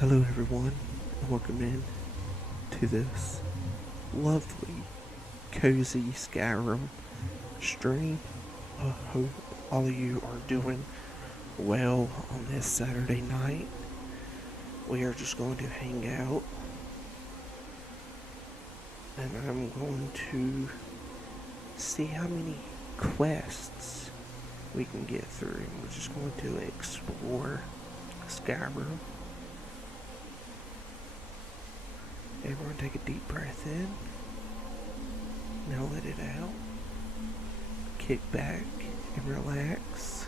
Hello everyone, and welcome in to this lovely, cozy Skyrim stream. I hope all of you are doing well on this Saturday night. We are just going to hang out, and I'm going to see how many quests we can get through. We're just going to explore Skyrim. Everyone take a deep breath in. Now let it out. Kick back and relax.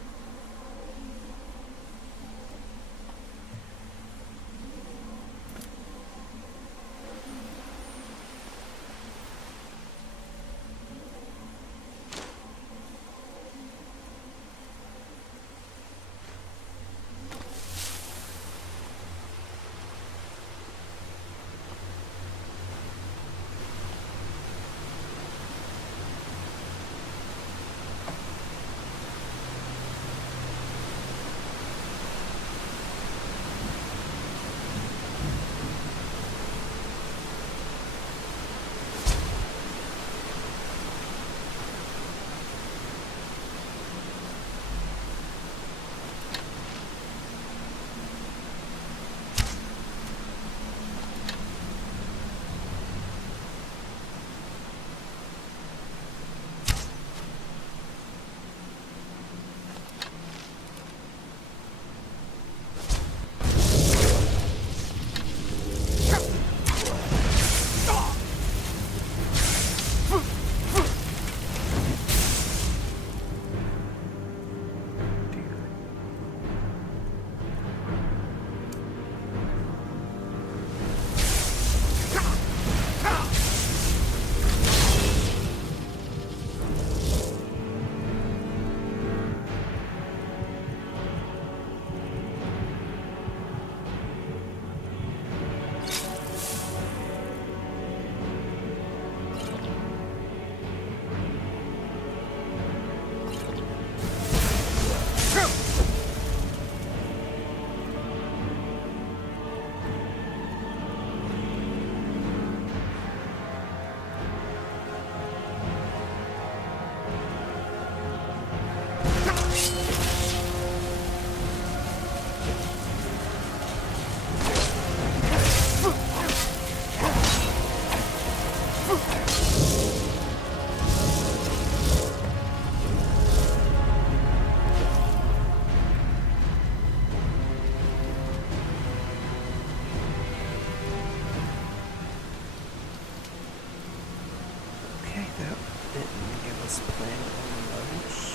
Okay, that didn't give us plan on those.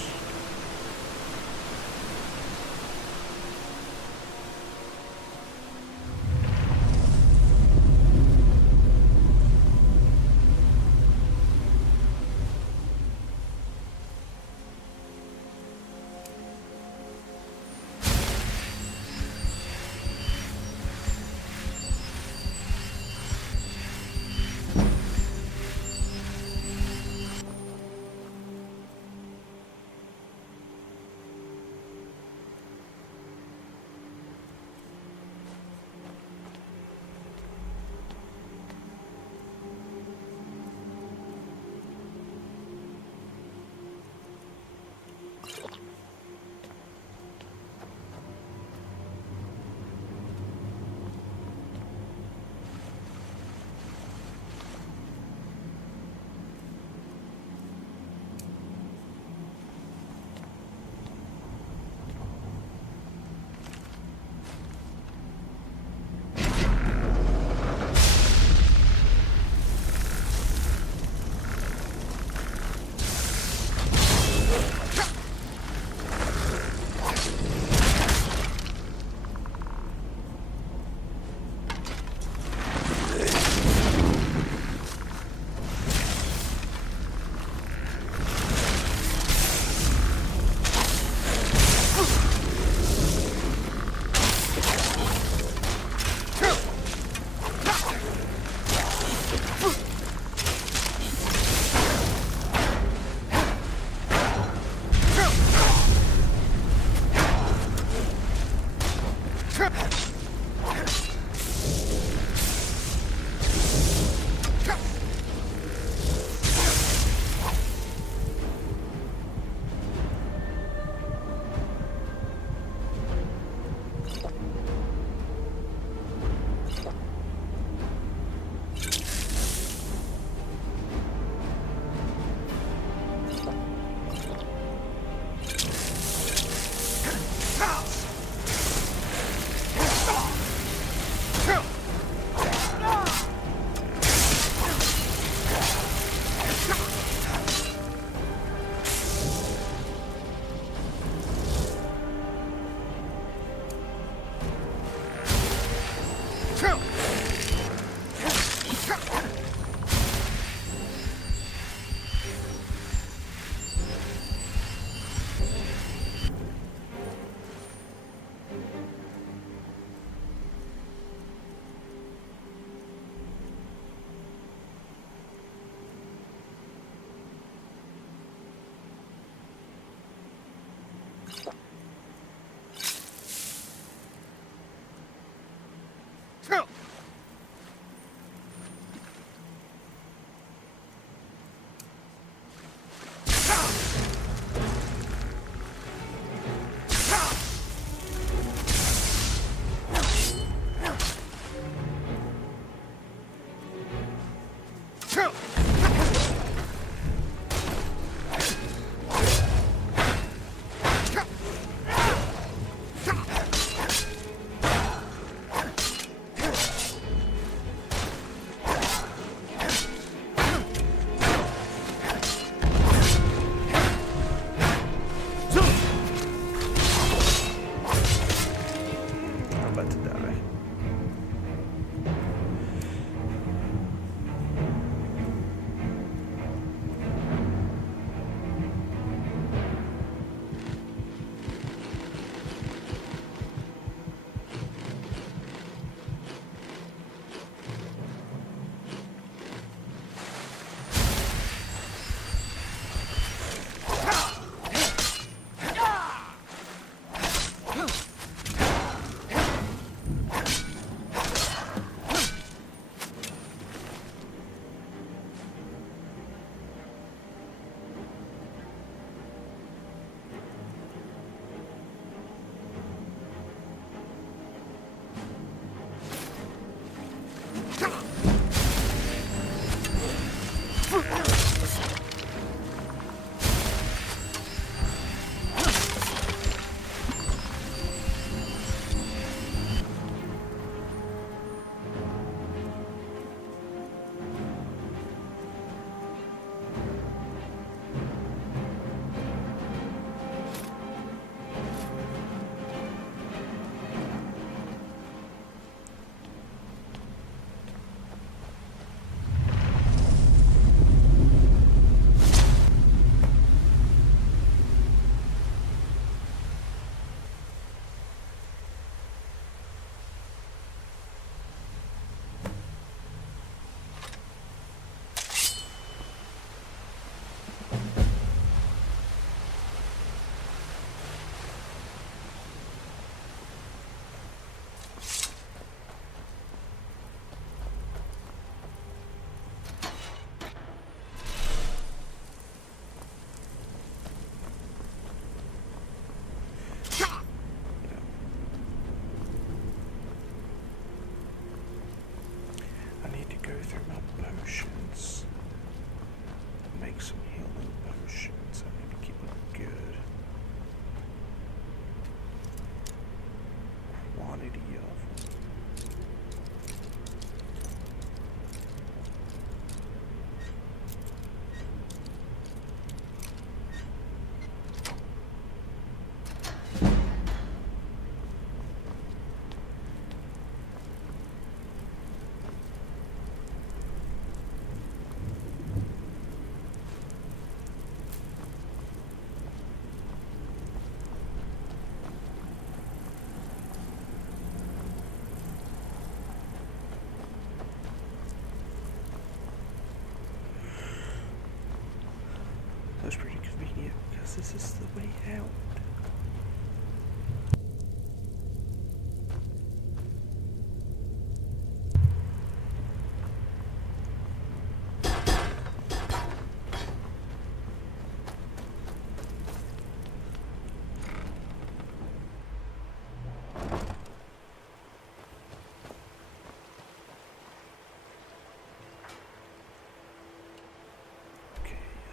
That's pretty convenient because this is the way out.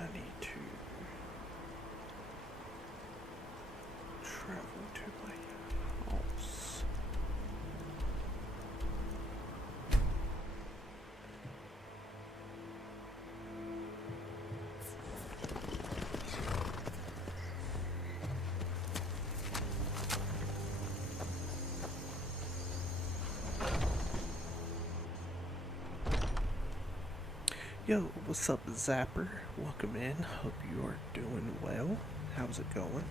I need to travel to my house. Yo, what's up, Zapper? Welcome in. Hope you are doing well. How's it going?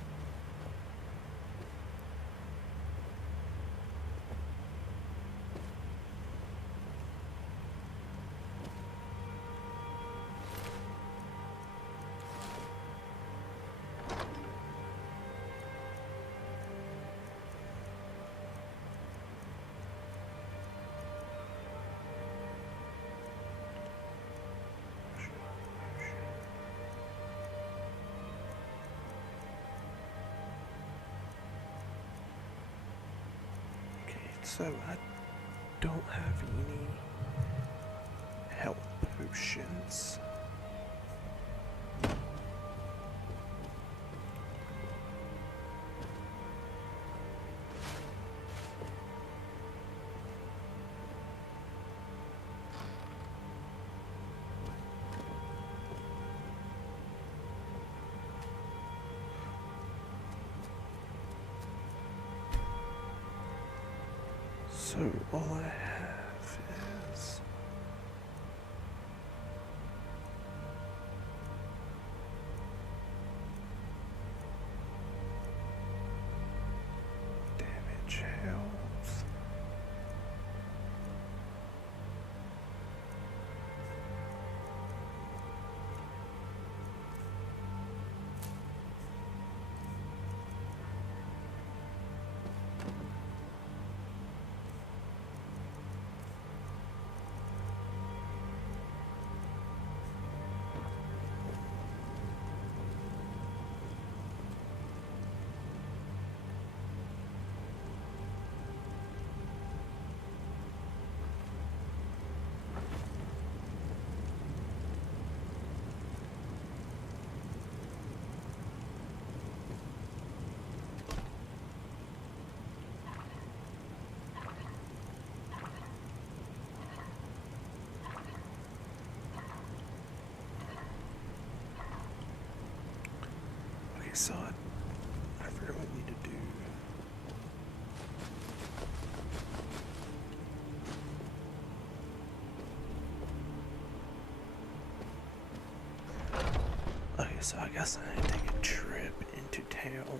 Okay, so I don't have any health potions. So all I have is damage health. Okay, so I forgot what we need to do. Okay, so I guess I need to take a trip into town.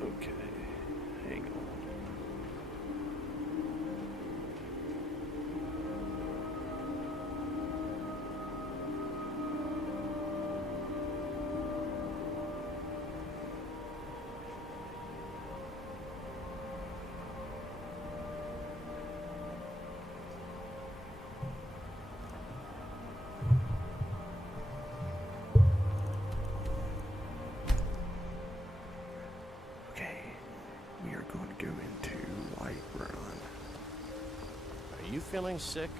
Okay, hang on. Okay, we are going to go into Whiterun. Are you feeling sick?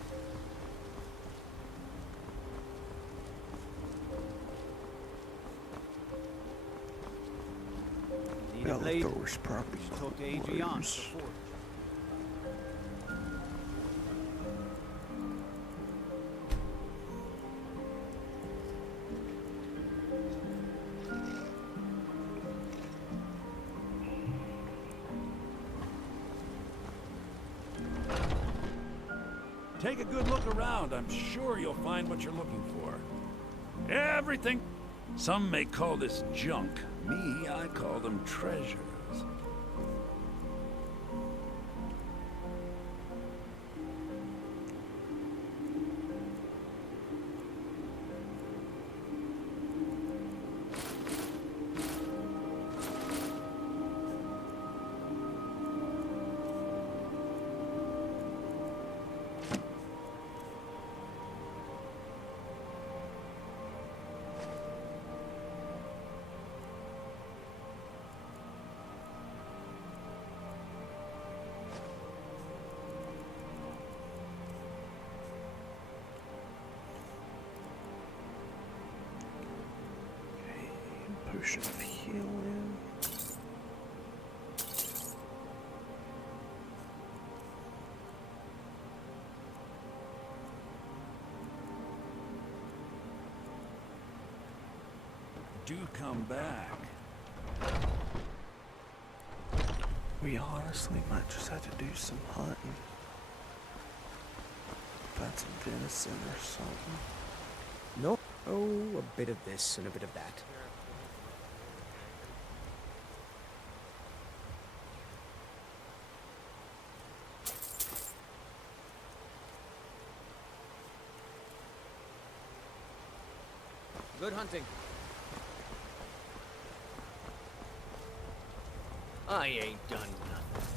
Need a Well, blade? Thor's probably Should talk to Adrian close. before. Take a good look around. I'm sure you'll find what you're looking for. Everything. Some may call this junk. Me, I call them treasures. potion of healing. Do come back. We honestly might just have to do some hunting. Find some venison or something. No. Oh, a bit of this and a bit of that. Good hunting. I ain't done nothing.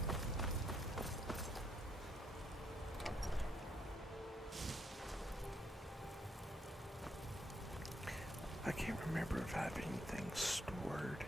I can't remember if I have anything stored.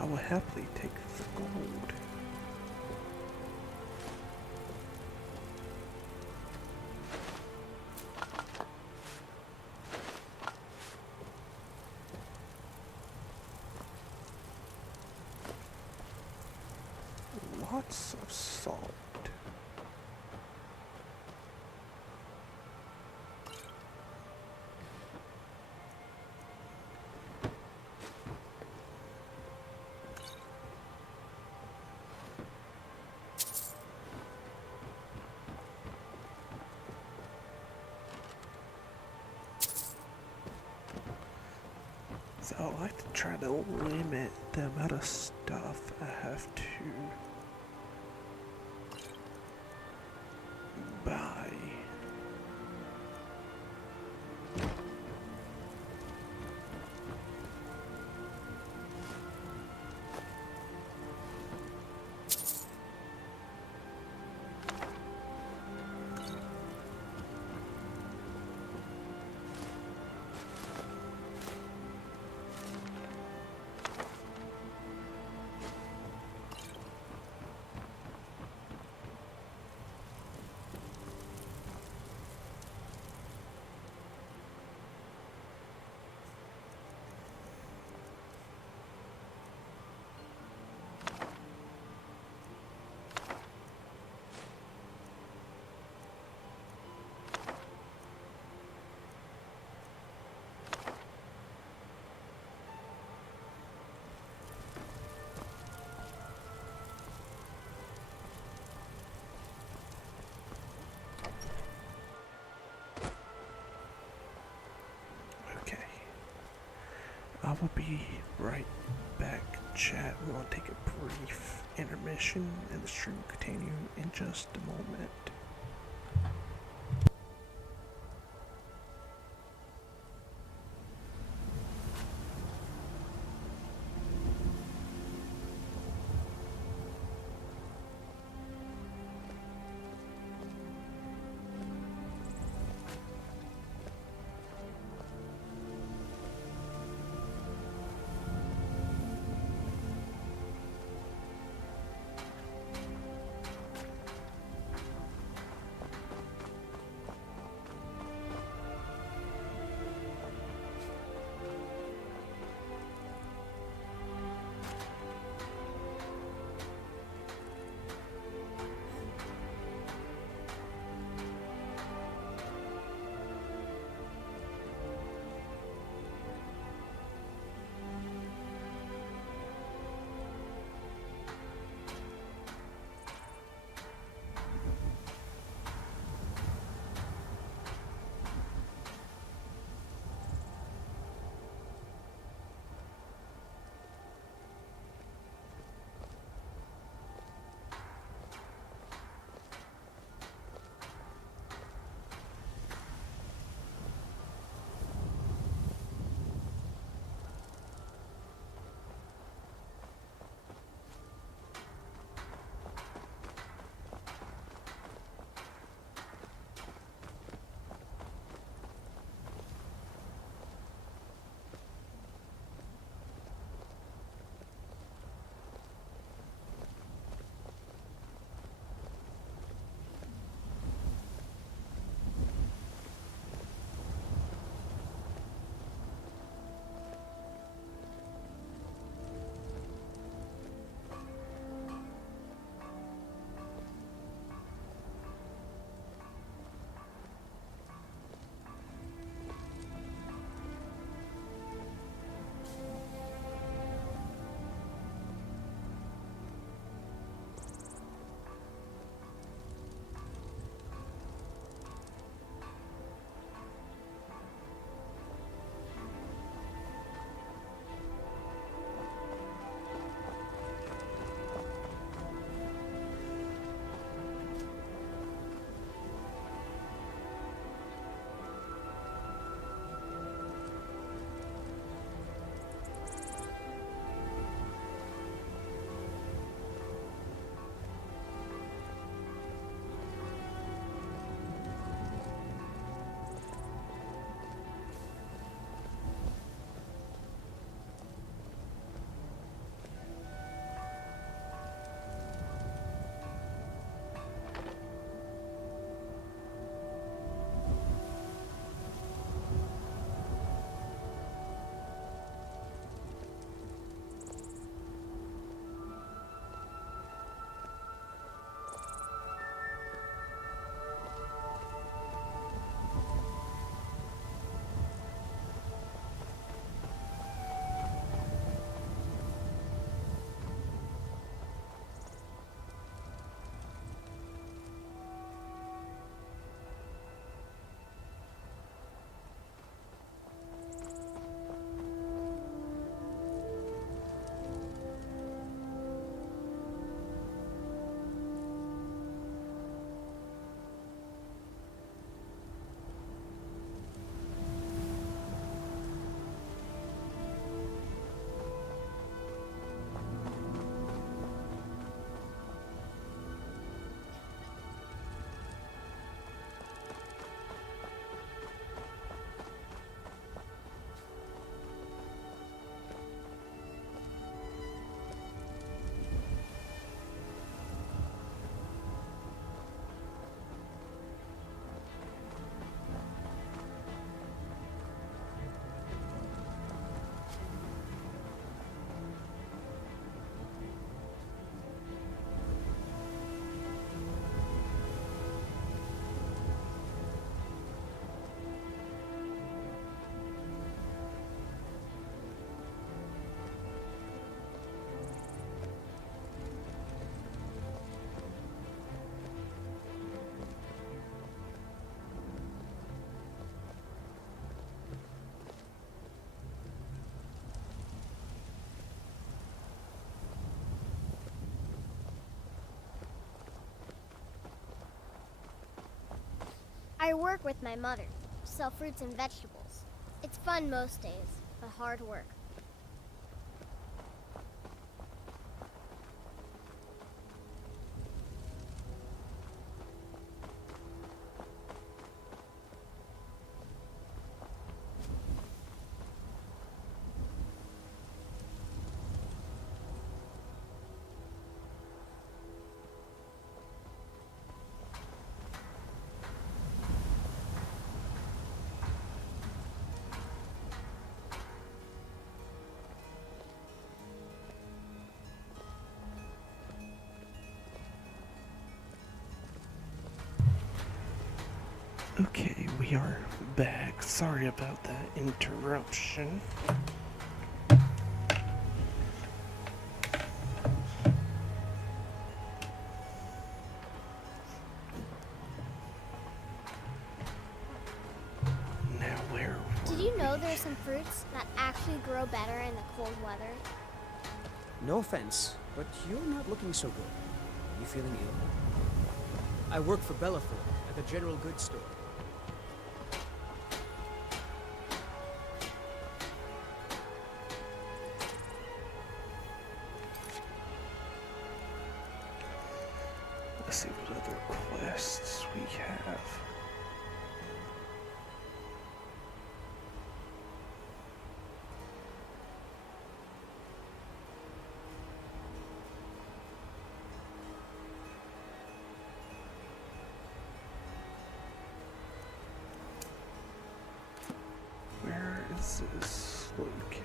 I will happily take the gold. Lots of salt. So I like to try to limit the amount of stuff I have to buy. Okay. I will be right back, chat. We're going to take a brief intermission and the stream will continue in just a moment. I work with my mother, sell fruits and vegetables. It's fun most days, but hard work. Okay, we are back. Sorry about that interruption. Now where Did you know there's some fruits that actually grow better in the cold weather? No offense, but you're not looking so good. You feeling ill? I work for Bellathorne at the general goods store. Let's see what other quests we have. Where is this located?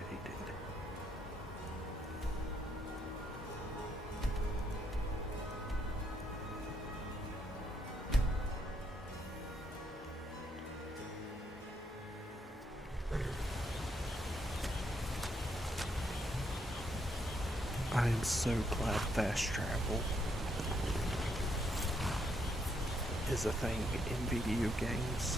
I am so glad fast travel is a thing in video games.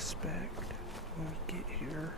expect when we get here.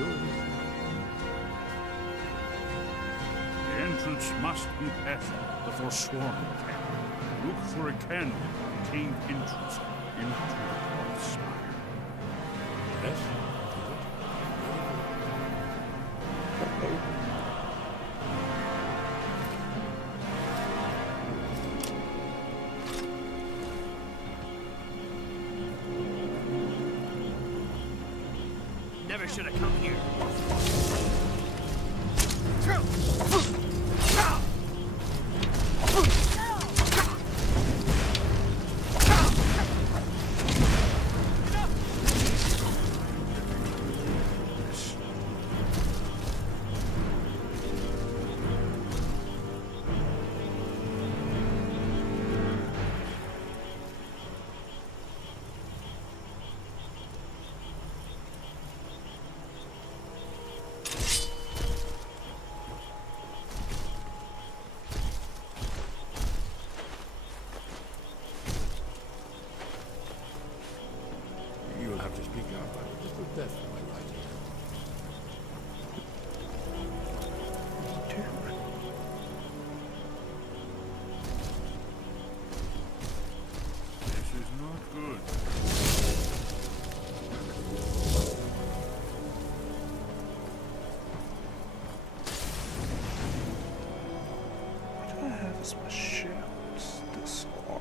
The entrance must be passed before swarming can. Look for a candle contained entrance into the cloth spire. Yes? Never should have come here. You'll have to speak up. I just put death in my right ear. This is not good. What do I have as my shields? This arm.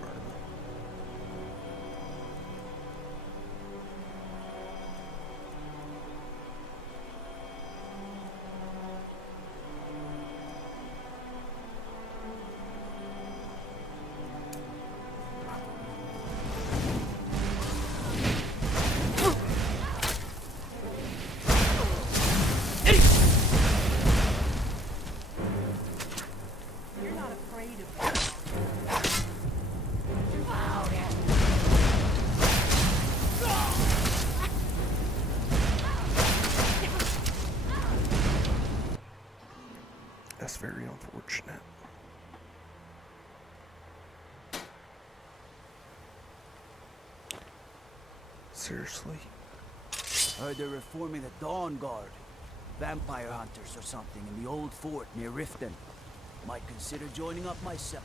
You're not afraid of me. That's very unfortunate. Seriously? Heard they're reforming the Dawn Guard. Vampire hunters or something in the old fort near Riften. Might consider joining up myself.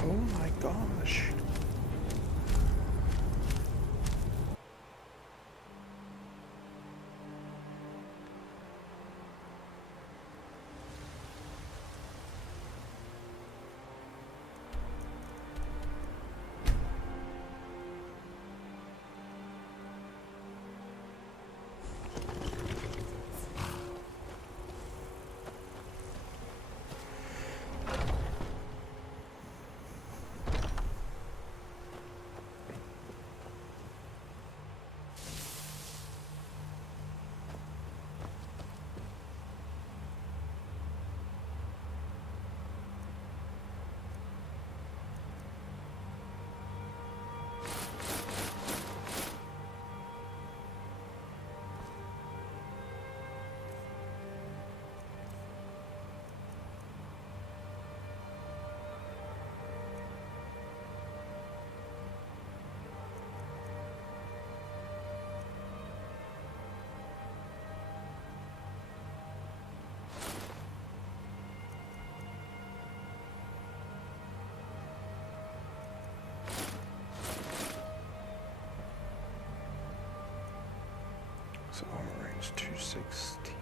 Oh my gosh. So armor range 216.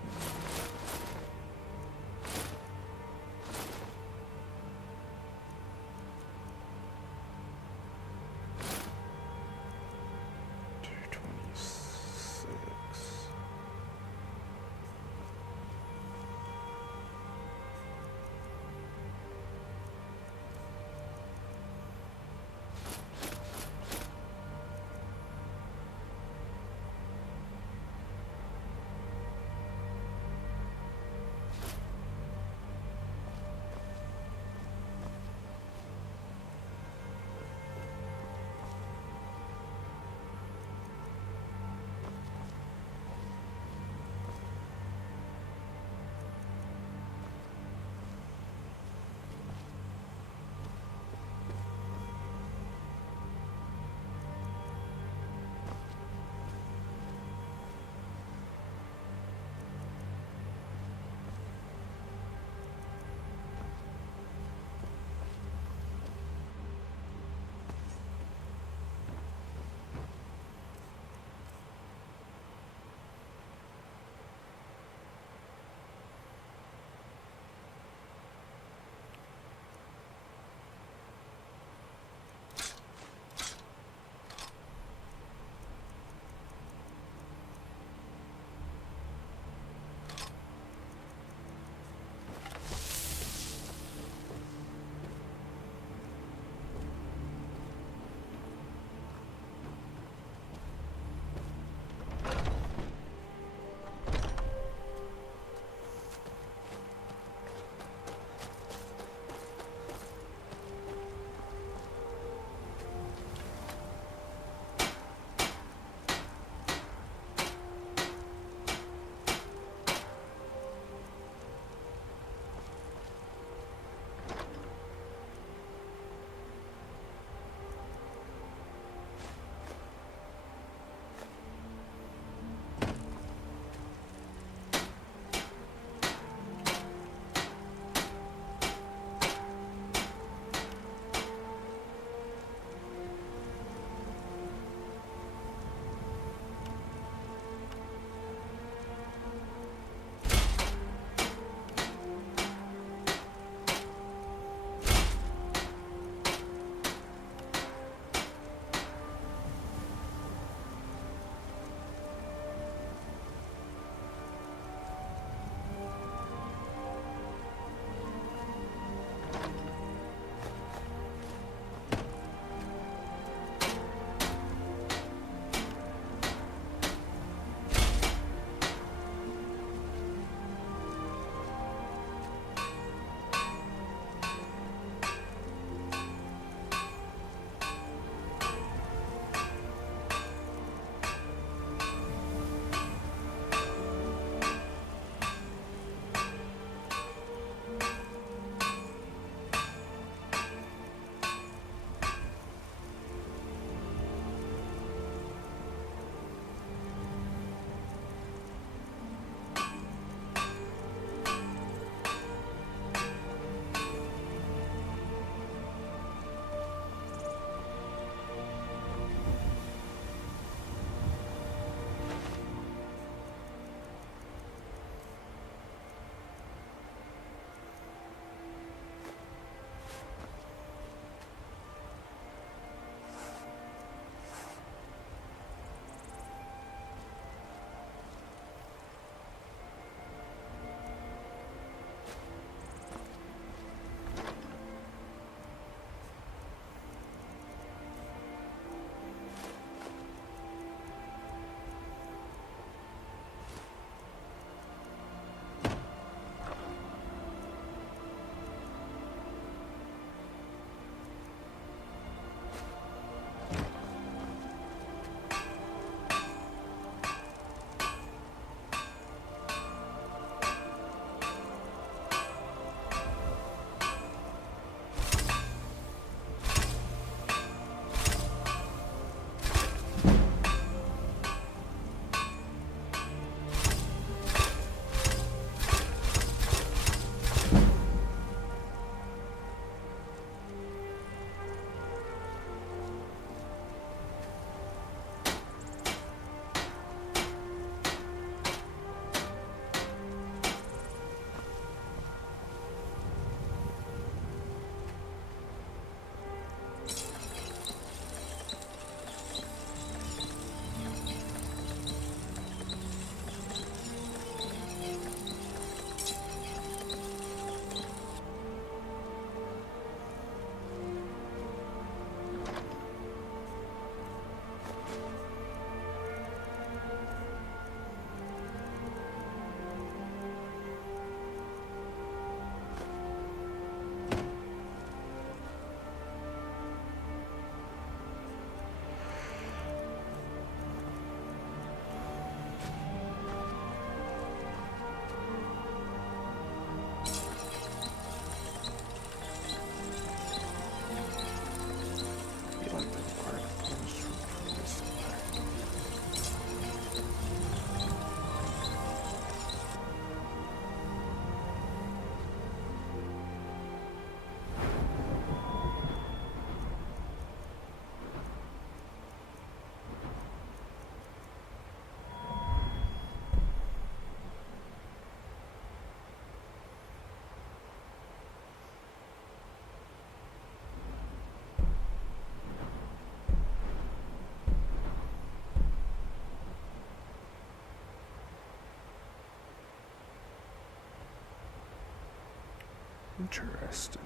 Interesting.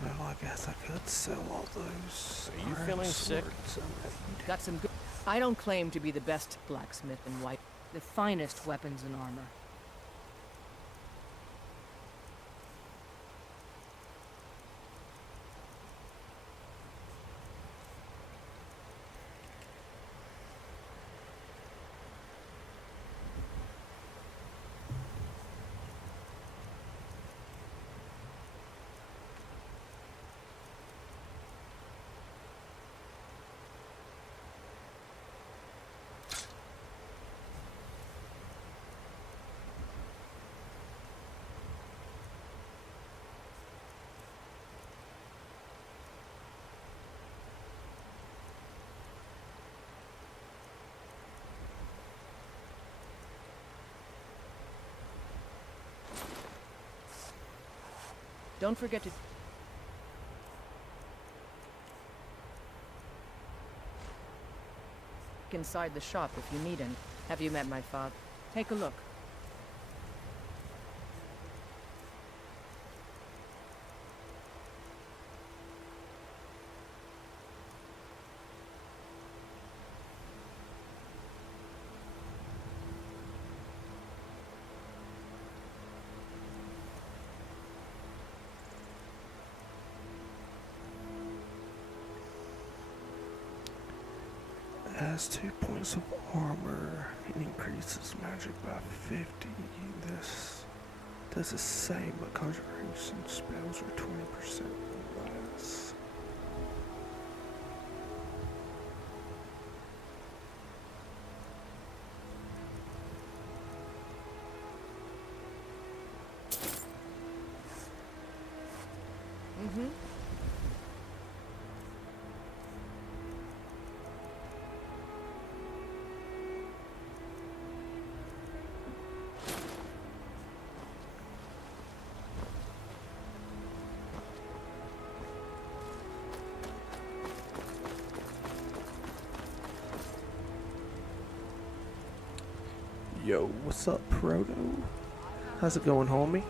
Well, I guess I could sell all those. Are you iron feeling sick? swords I made. Got some good. I don't claim to be the best blacksmith in White, the finest weapons and armor. Don't forget to... inside the shop if you need any. Have you met my father? Take a look. Has 2 points of armor and increases magic by 50. This does the same, but conjuration spells are 20% less. Mm-hmm. Yo, what's up, Proto? How's it going, homie?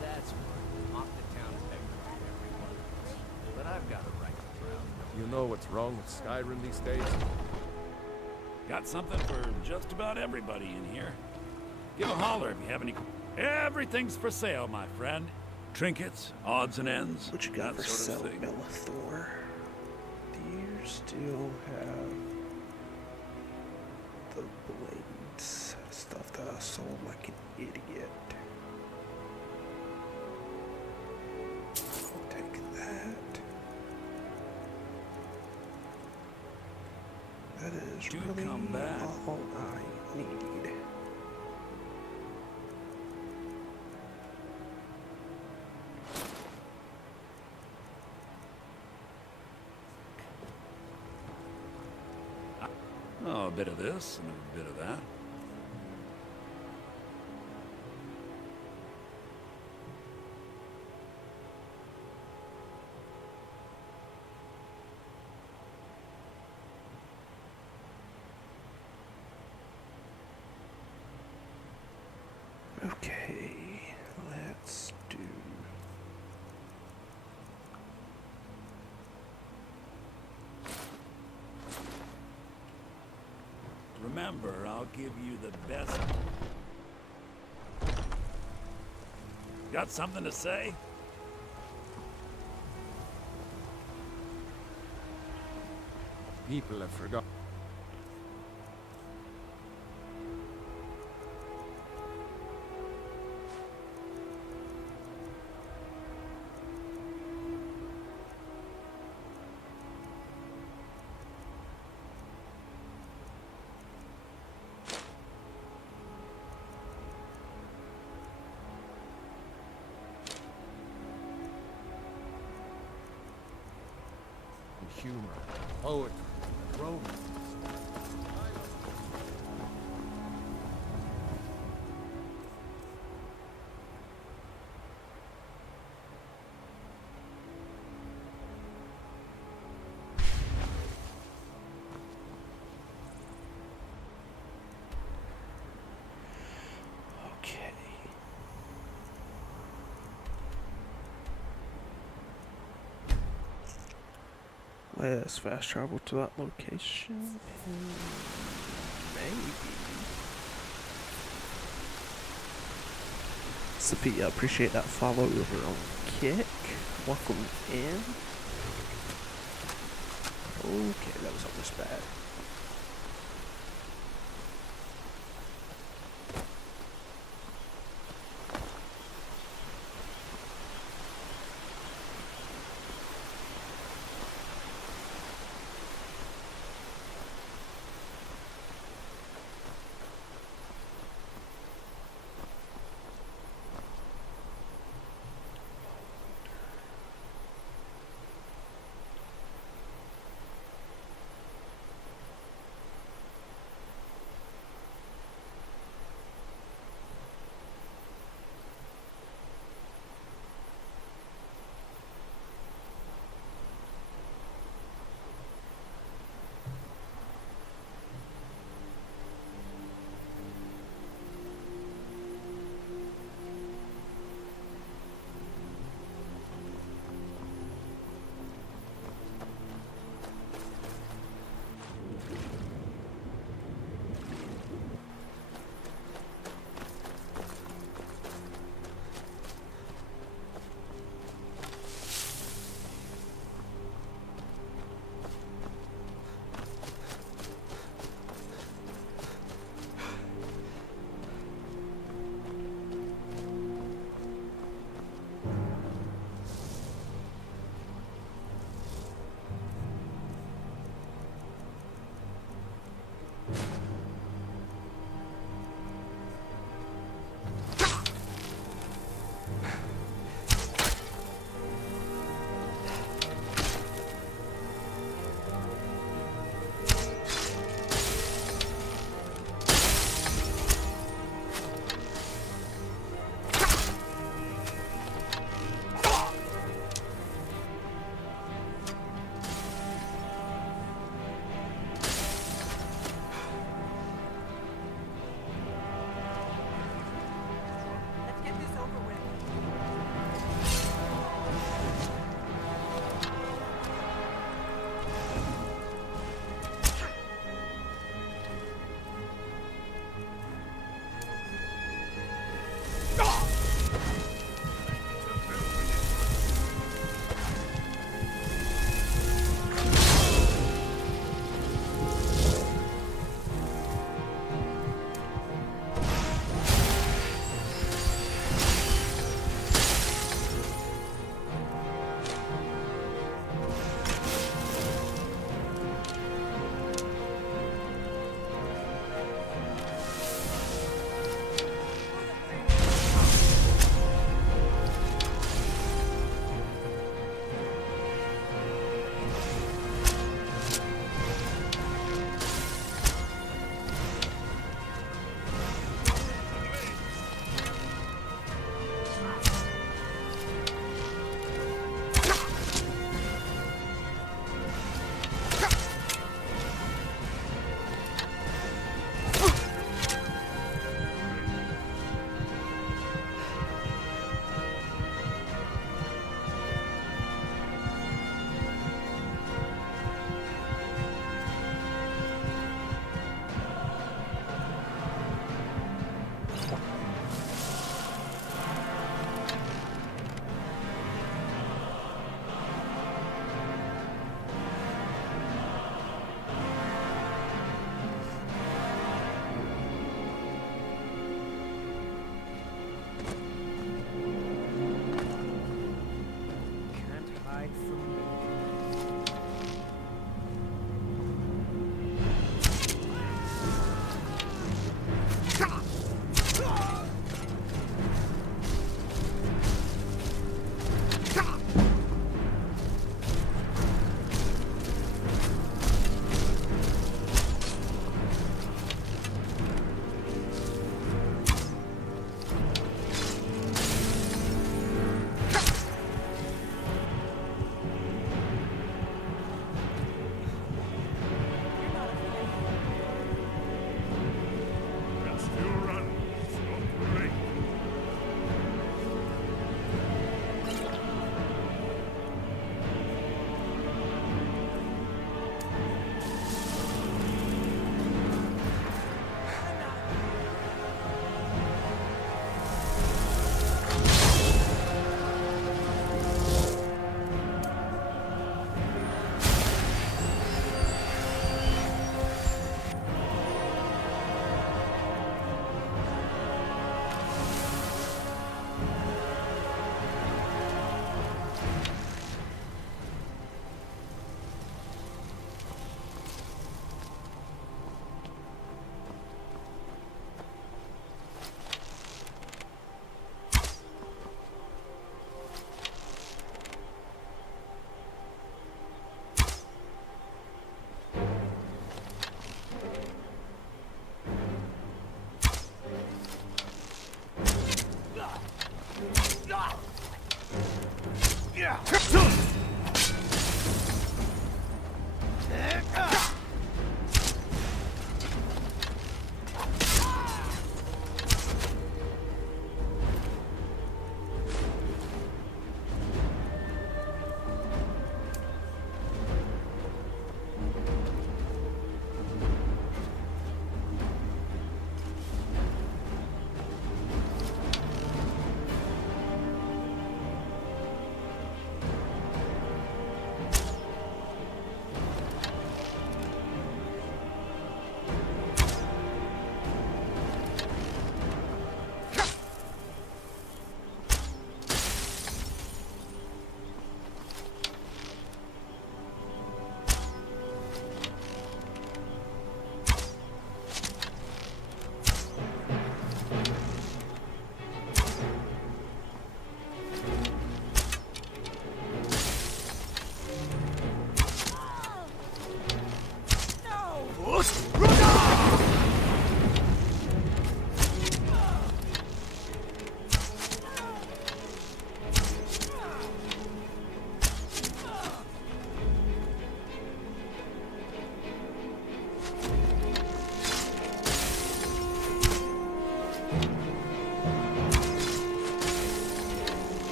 That's right. Off the town peg right, everyone. But I've got a right to drown. You know what's wrong with Skyrim these days? Got something for just about everybody in here. Give a holler if you have any... Everything's for sale, my friend. Trinkets, odds and ends, What you got that for sort sale, of thing. Bellathor? Do you still have the blades stuff that I sold like an idiot? I'll take that. That is Do really come back. all I need. Oh, a bit of this and a bit of that. Okay, let's do remember, I'll give you the best. Got something to say? People have forgotten. Humor, poetry, romance. Okay. Let's fast travel to that location. And maybe. Sophia, appreciate that follow over on Kick. Welcome in. Okay, that was almost bad.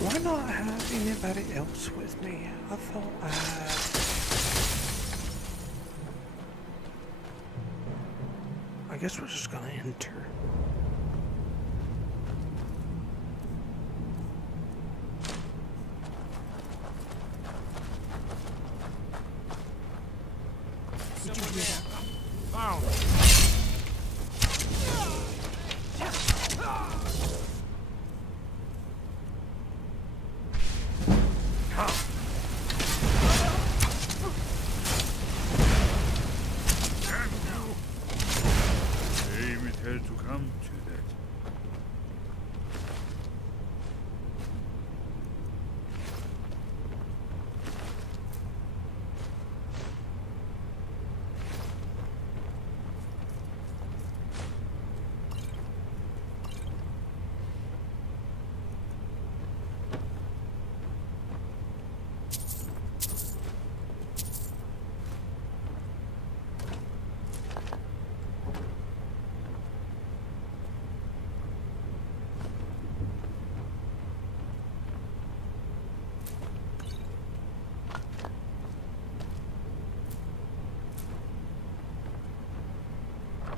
Do I not have anybody else with me? I thought I had. I guess we're just gonna enter. Did you hear that? Found. Shame it had to come to that.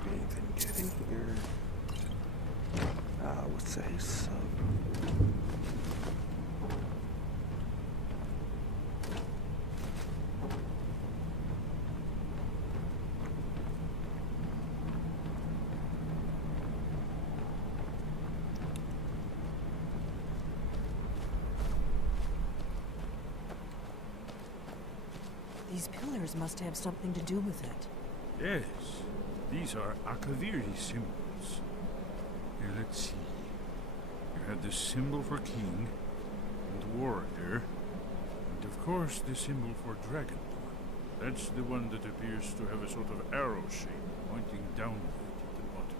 Anything good in here? I would say so. These pillars must have something to do with it. Yes, these are Akaviri symbols. Here, let's see. You have the symbol for king and warrior, and of course the symbol for dragonborn. That's the one that appears to have a sort of arrow shape pointing downward at the bottom.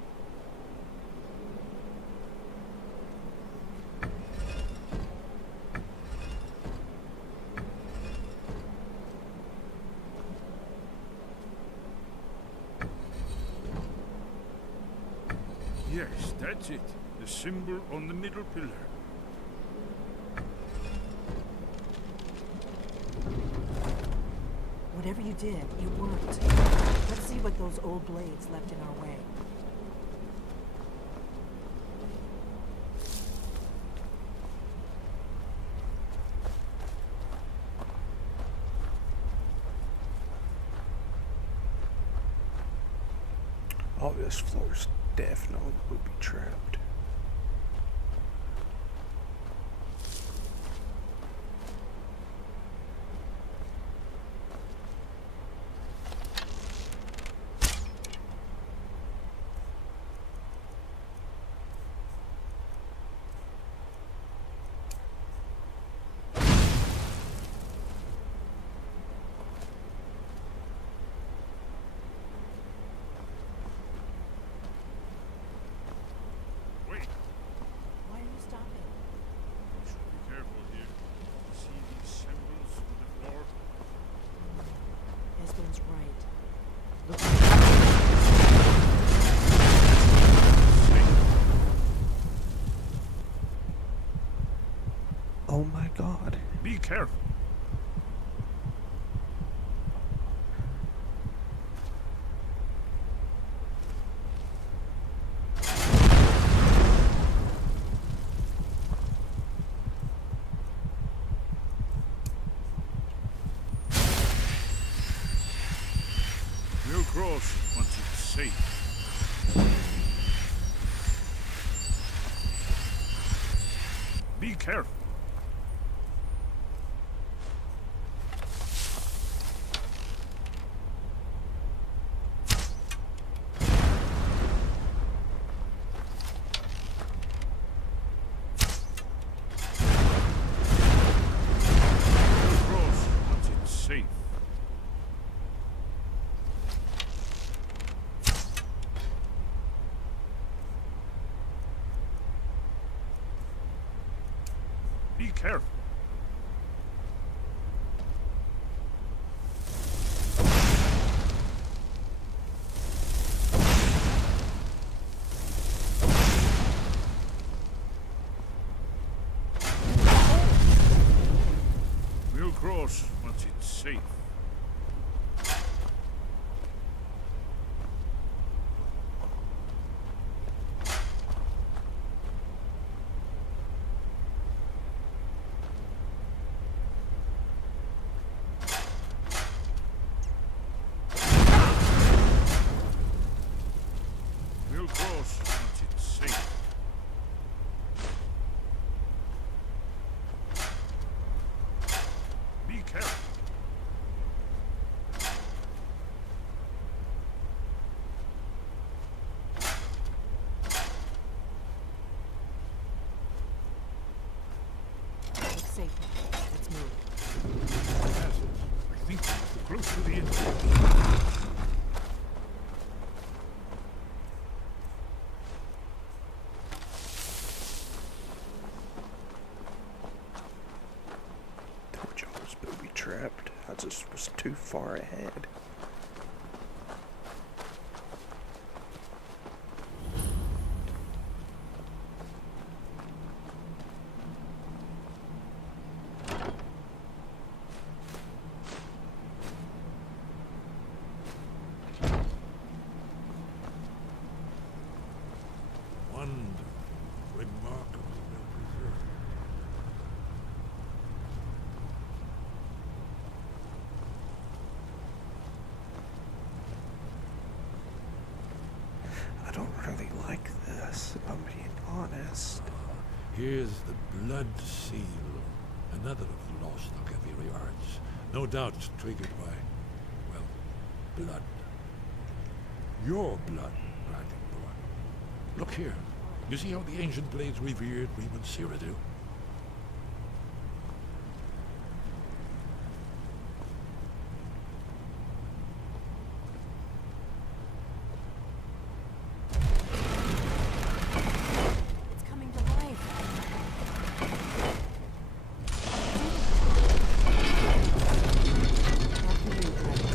Yes, that's it. The symbol on the middle pillar. Whatever you did, it worked. Let's see what those old blades left in our way. Oh, this floor's definitely would be trapped. Oh my god. Be careful. We'll cross once it's safe. Be careful. We'll cross once it's safe. Be careful. We'll cross once it's safe. We'll cross once it's safe. Be careful. Looks safe now. Let's move. Yes, I think we're close to the end. Told y'all I was booby trapped. I just was too far ahead. Wonder, remarkable, well preserved. I don't really like this, if I'm being honest. Here's the blood seal, another of the lost Akaviri arts. No doubt triggered by, well, blood. Your blood, Dragonborn. Look here. You see how the ancient blades revered Reman Cyrodiil? It's coming to life. After you, Dragon.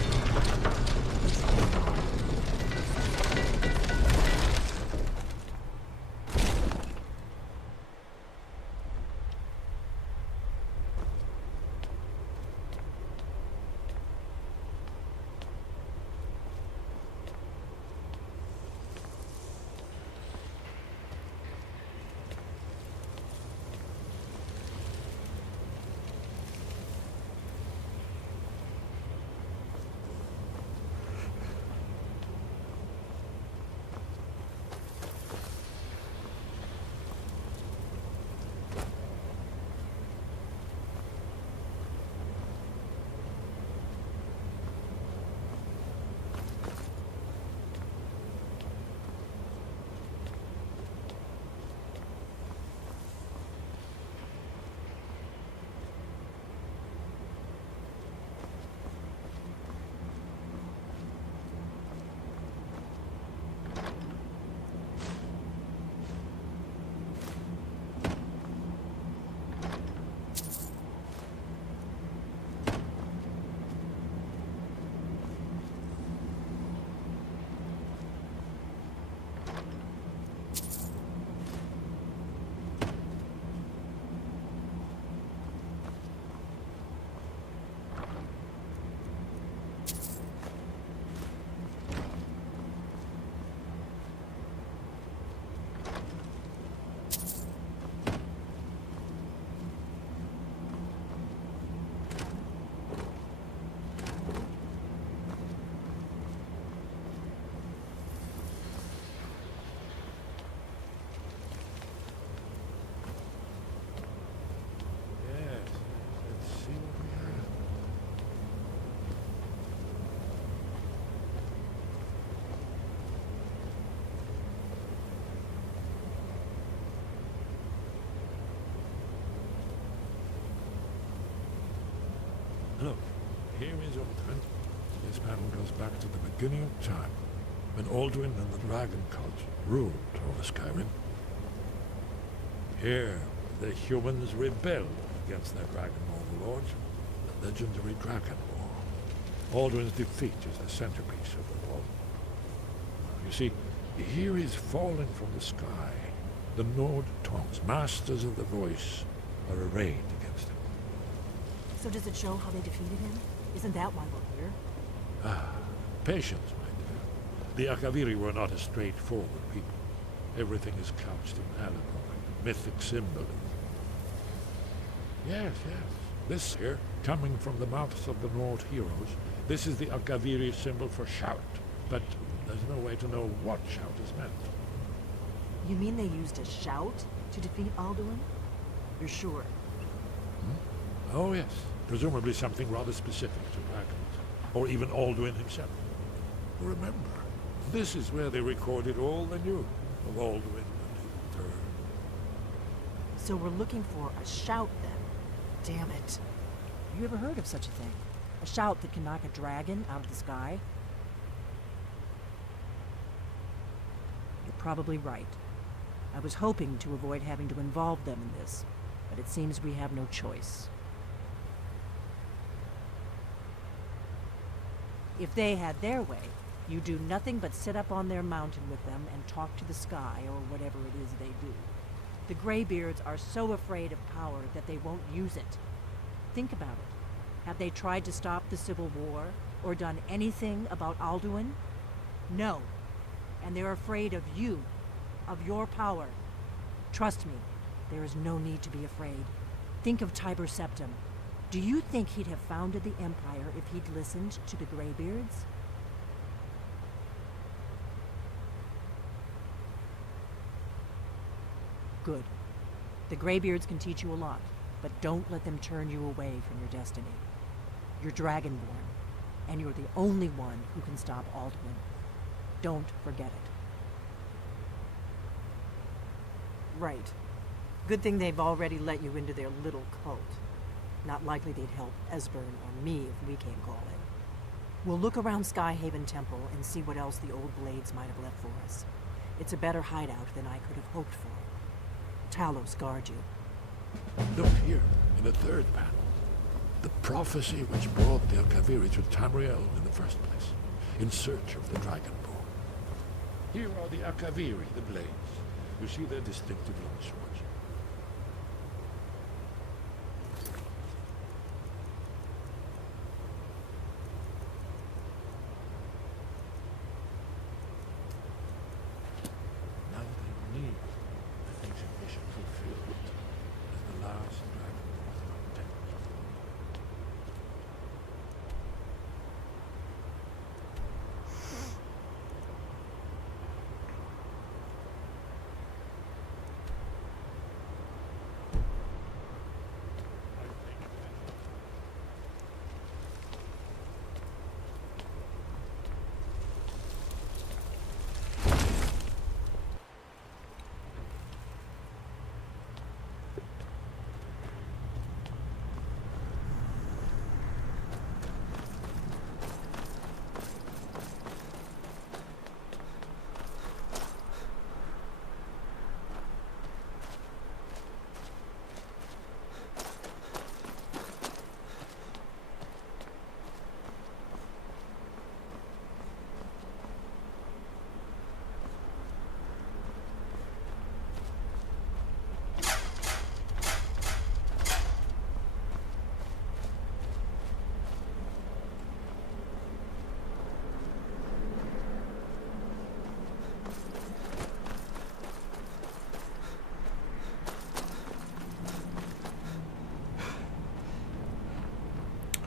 Look, here is Alduin. This panel goes back to the beginning of time, when Alduin and the Dragon Cult ruled over Skyrim. Here, the humans rebelled against their dragon overlords, the legendary Dragon War. Alduin's defeat is the centerpiece of the war. You see, here is falling from the sky. The Nord tongues, masters of the voice, are arrayed against him. So does it show how they defeated him? Isn't that why we're here? Ah, patience, my dear. The Akaviri were not a straightforward people. Everything is couched in allegory, mythic symbolism. Yes, yes. This here, coming from the mouths of the Nord heroes, this is the Akaviri symbol for shout. But there's no way to know what shout is meant. You mean they used a shout to defeat Alduin? You're sure? Oh, yes. Presumably something rather specific to dragons, or even Alduin himself. Remember, this is where they recorded all they knew of Alduin and his return. So we're looking for a shout then. Damn it. You ever heard of such a thing? A shout that can knock a dragon out of the sky? You're probably right. I was hoping to avoid having to involve them in this, but it seems we have no choice. If they had their way, you do nothing but sit up on their mountain with them and talk to the sky, or whatever it is they do. The Greybeards are so afraid of power that they won't use it. Think about it. Have they tried to stop the Civil War, or done anything about Alduin? No. And they're afraid of you, of your power. Trust me, there is no need to be afraid. Think of Tiber Septim. Do you think he'd have founded the Empire if he'd listened to the Greybeards? Good. The Greybeards can teach you a lot, but don't let them turn you away from your destiny. You're Dragonborn, and you're the only one who can stop Alduin. Don't forget it. Right. Good thing they've already let you into their little cult. Not likely they'd help Esbern or me if we came calling. We'll look around Skyhaven Temple and see what else the old blades might have left for us. It's a better hideout than I could have hoped for. Talos guard you. Look here, in the third panel. The prophecy which brought the Akaviri to Tamriel in the first place, in search of the Dragonborn. Here are the Akaviri, the blades. You see their distinctive long swords. Now they need the ancient mission fulfilled as the last Dragonborn protected.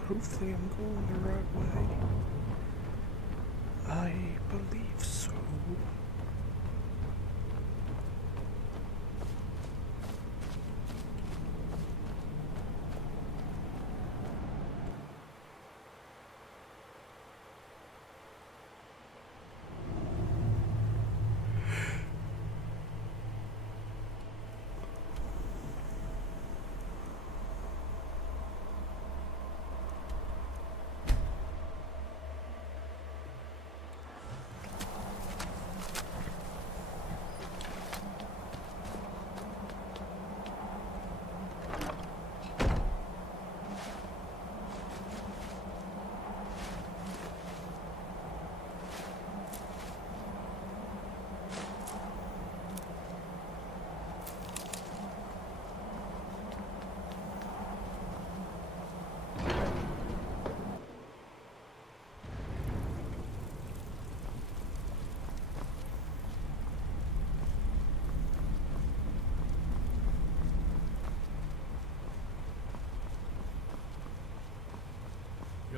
Hopefully I'm going the right way. I believe so.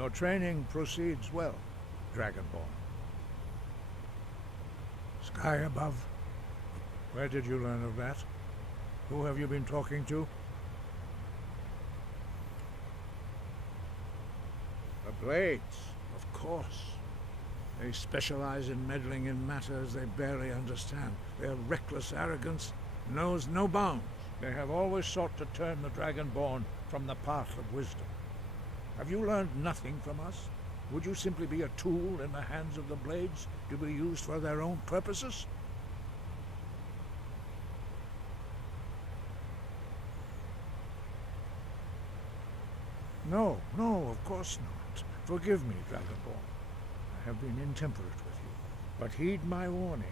Your training proceeds well, Dragonborn. Sky above. Where did you learn of that? Who have you been talking to? The Blades, of course. They specialize in meddling in matters they barely understand. Their reckless arrogance knows no bounds. They have always sought to turn the Dragonborn from the path of wisdom. Have you learned nothing from us? Would you simply be a tool in the hands of the Blades to be used for their own purposes? No, of course not. Forgive me, Dragonborn. I have been intemperate with you. But heed my warning.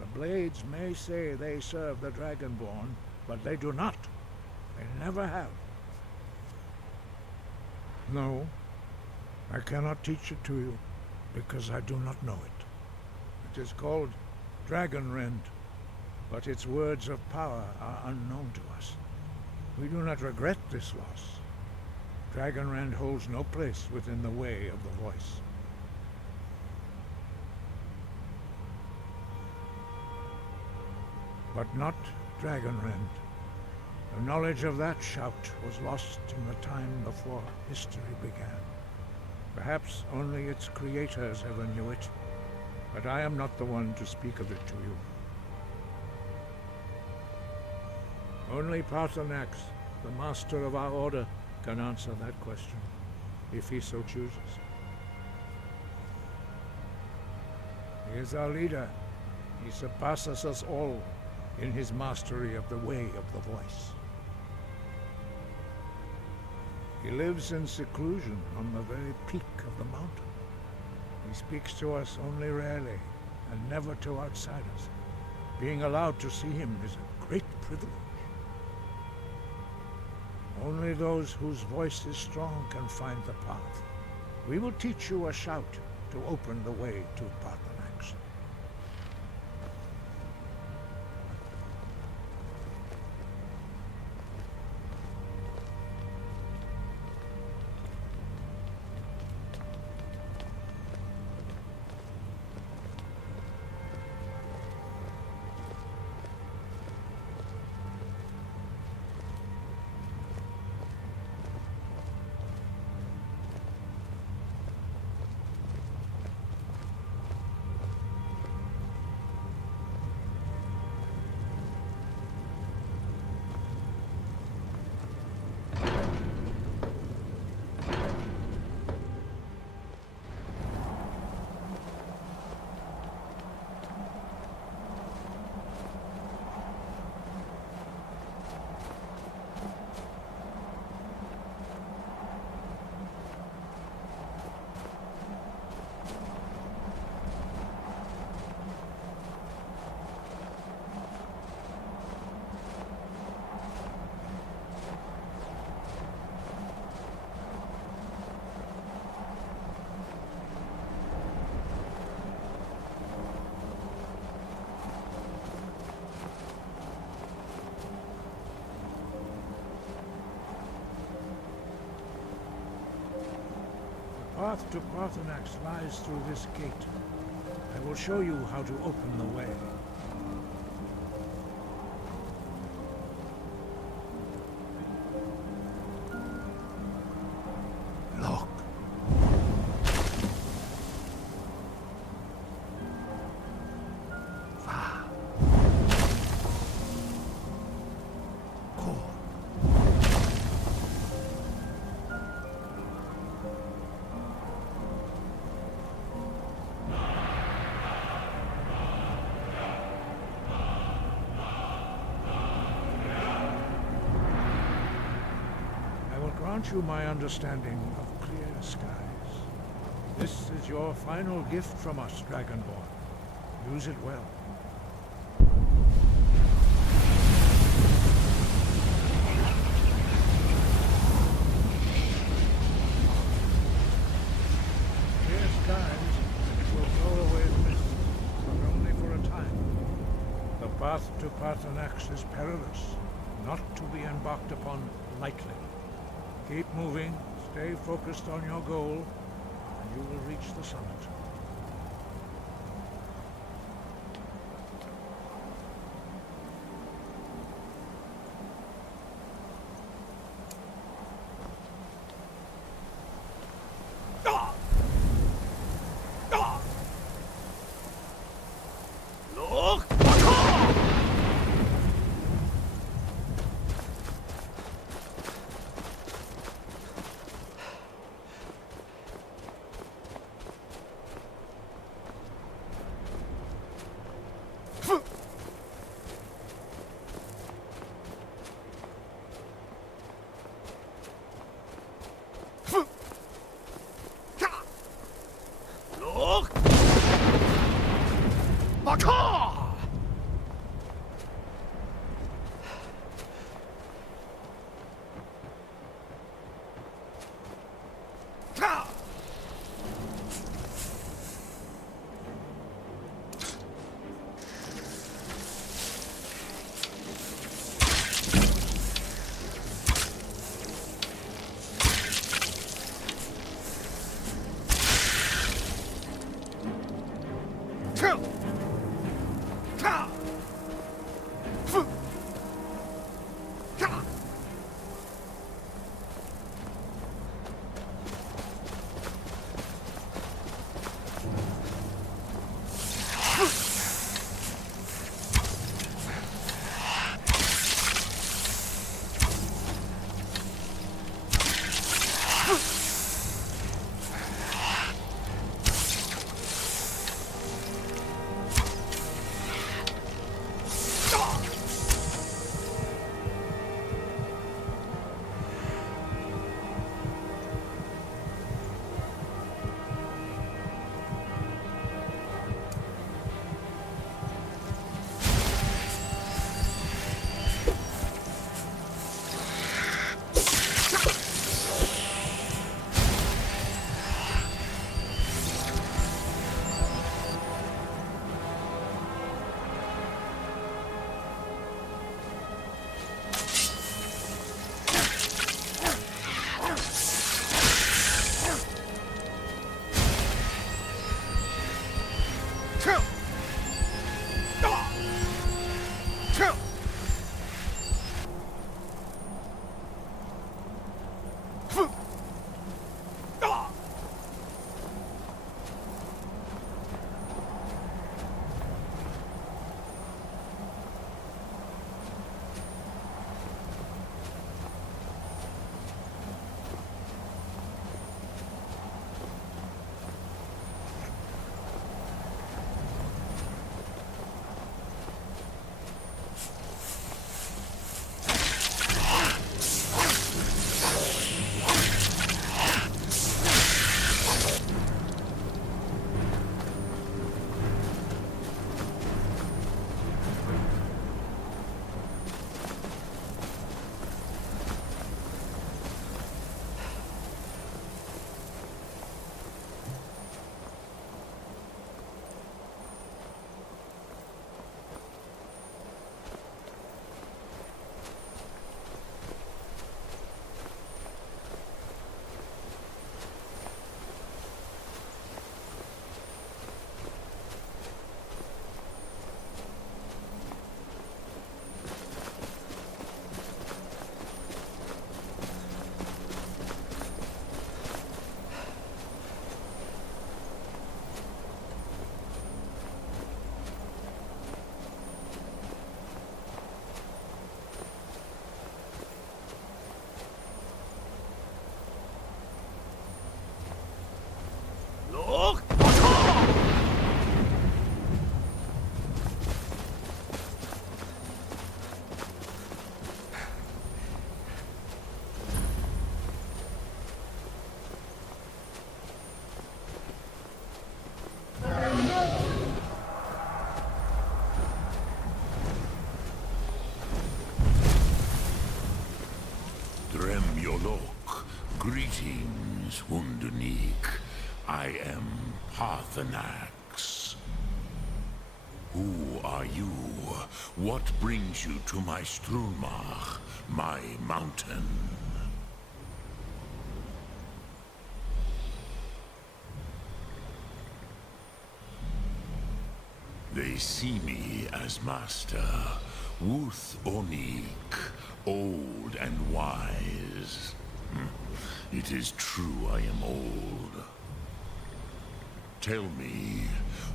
The Blades may say they serve the Dragonborn, but they do not. They never have. No, I cannot teach it to you, because I do not know it. It is called Dragonrend, but its words of power are unknown to us. We do not regret this loss. Dragonrend holds no place within the way of the voice. But not Dragonrend. The knowledge of that shout was lost in the time before history began. Perhaps only its creators ever knew it, but I am not the one to speak of it to you. Only Paarthurnax, the master of our order, can answer that question, if he so chooses. He is our leader. He surpasses us all in his mastery of the way of the voice. He lives in seclusion on the very peak of the mountain. He speaks to us only rarely, and never to outsiders. Being allowed to see him is a great privilege. Only those whose voice is strong can find the path. We will teach you a shout to open the way to Paarthurnax. The path to Paarthurnax lies through this gate. I will show you how to open the way. Look. Va. Kor. Grant you my understanding of clear skies. This is your final gift from us, Dragonborn. Use it well. Clear skies will blow away the mist, but only for a time. The path to Paarthurnax is perilous, not to be embarked upon lightly. Keep moving, stay focused on your goal, and you will reach the summit. Greetings, Wunderneek. I am Parthenax. Who are you? What brings you to my Strunmach, my mountain? They see me as master, Wuth Onik, old and wise. It is true I am old. Tell me,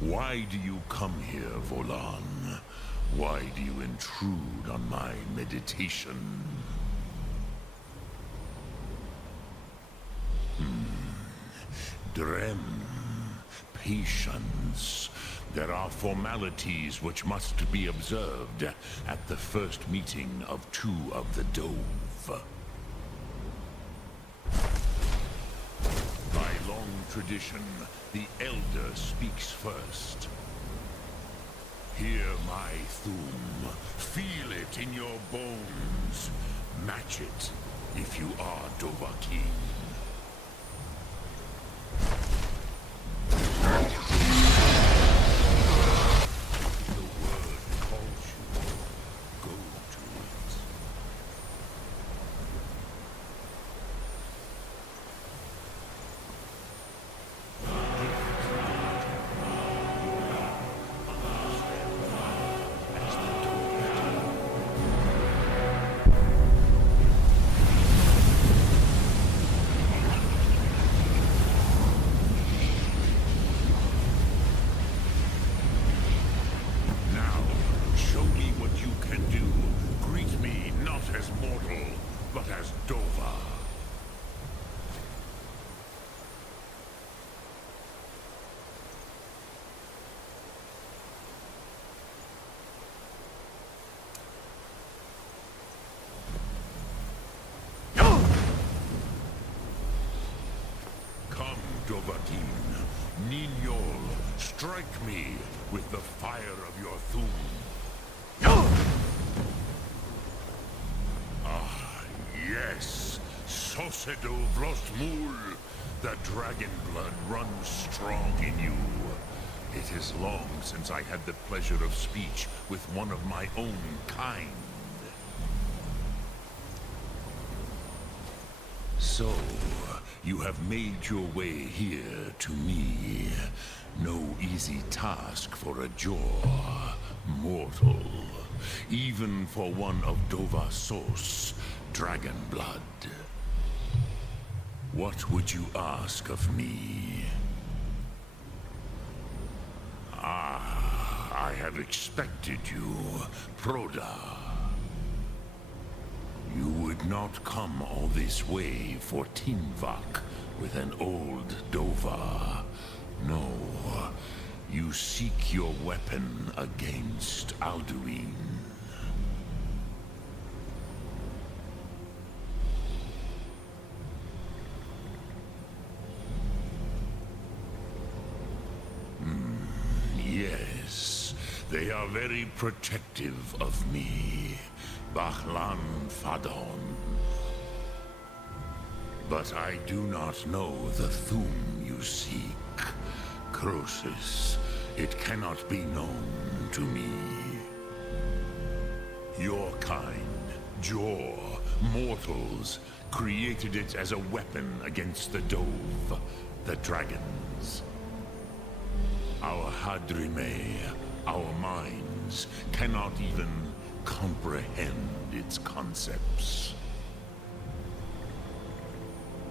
why do you come here, Volan? Why do you intrude on my meditation? Drem, patience. There are formalities which must be observed at the first meeting of two of the Dove. By long tradition, the Elder speaks first. Hear my Thum. Feel it in your bones. Match it if you are Dovahkiin. The word calls you. Go to it. Now, show me what you can do. Greet me not as mortal, but as Dova. Come, Dovahkiin. Ninyol, strike me with the fire of your Thum. Ah, yes. Sosedo Vlostmul. The dragon blood runs strong in you. It is long since I had the pleasure of speech with one of my own kind. So, you have made your way here to me. No easy task for a Jor, mortal. Even for one of Dova Sos, dragon blood. What would you ask of me? Ah, I have expected you, Proda. You would not come all this way for Tinvak with an old Dova. No, you seek your weapon against Alduin. Yes, they are very protective of me. Bahlan Fadon. But I do not know the Thum you seek. Croesus, it cannot be known to me. Your kind, Jor, mortals, created it as a weapon against the Dove, the dragons. Our Hadrime, our minds, cannot even comprehend its concepts.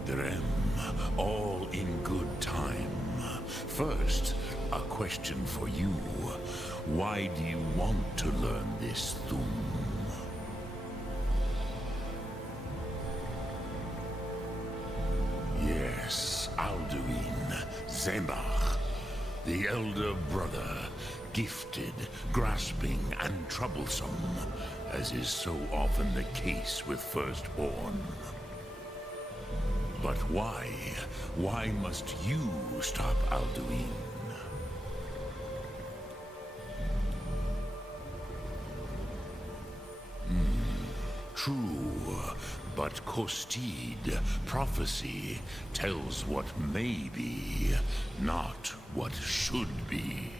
Drem, all in good time. First, a question for you. Why do you want to learn this Thum? Yes, Alduin, Zemach, the elder brother, gifted, grasping, and troublesome, as is so often the case with Firstborn. But why? Why must you stop Alduin? True, but Kostid, prophecy, tells what may be, not what should be.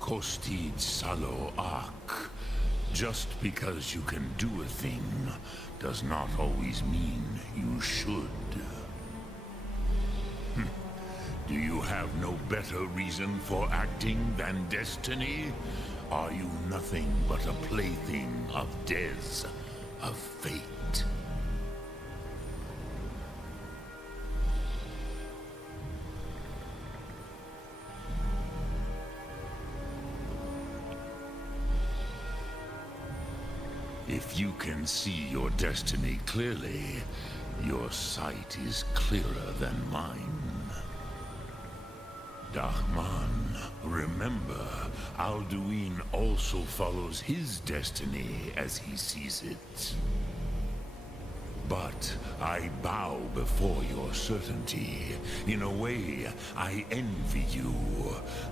Kostid Salo Ak. Just because you can do a thing does not always mean you should. Do you have no better reason for acting than destiny? Are you nothing but a plaything of Des, of fate? If you can see your destiny clearly, your sight is clearer than mine. Dahman, remember, Alduin also follows his destiny as he sees it. But I bow before your certainty. In a way, I envy you.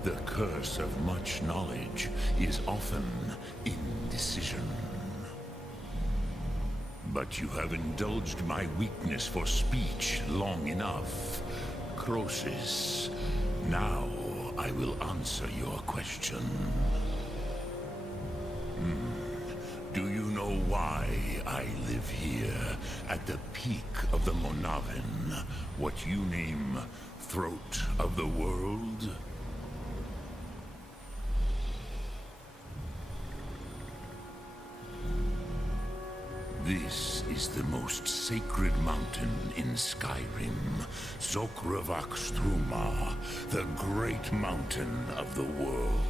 The curse of much knowledge is often indecision. But you have indulged my weakness for speech long enough. Croesus, now I will answer your question. Do you know why I live here, at the peak of the Monavin, what you name throat of the world? This is the most sacred mountain in Skyrim, Zokravak Struma, the great mountain of the world.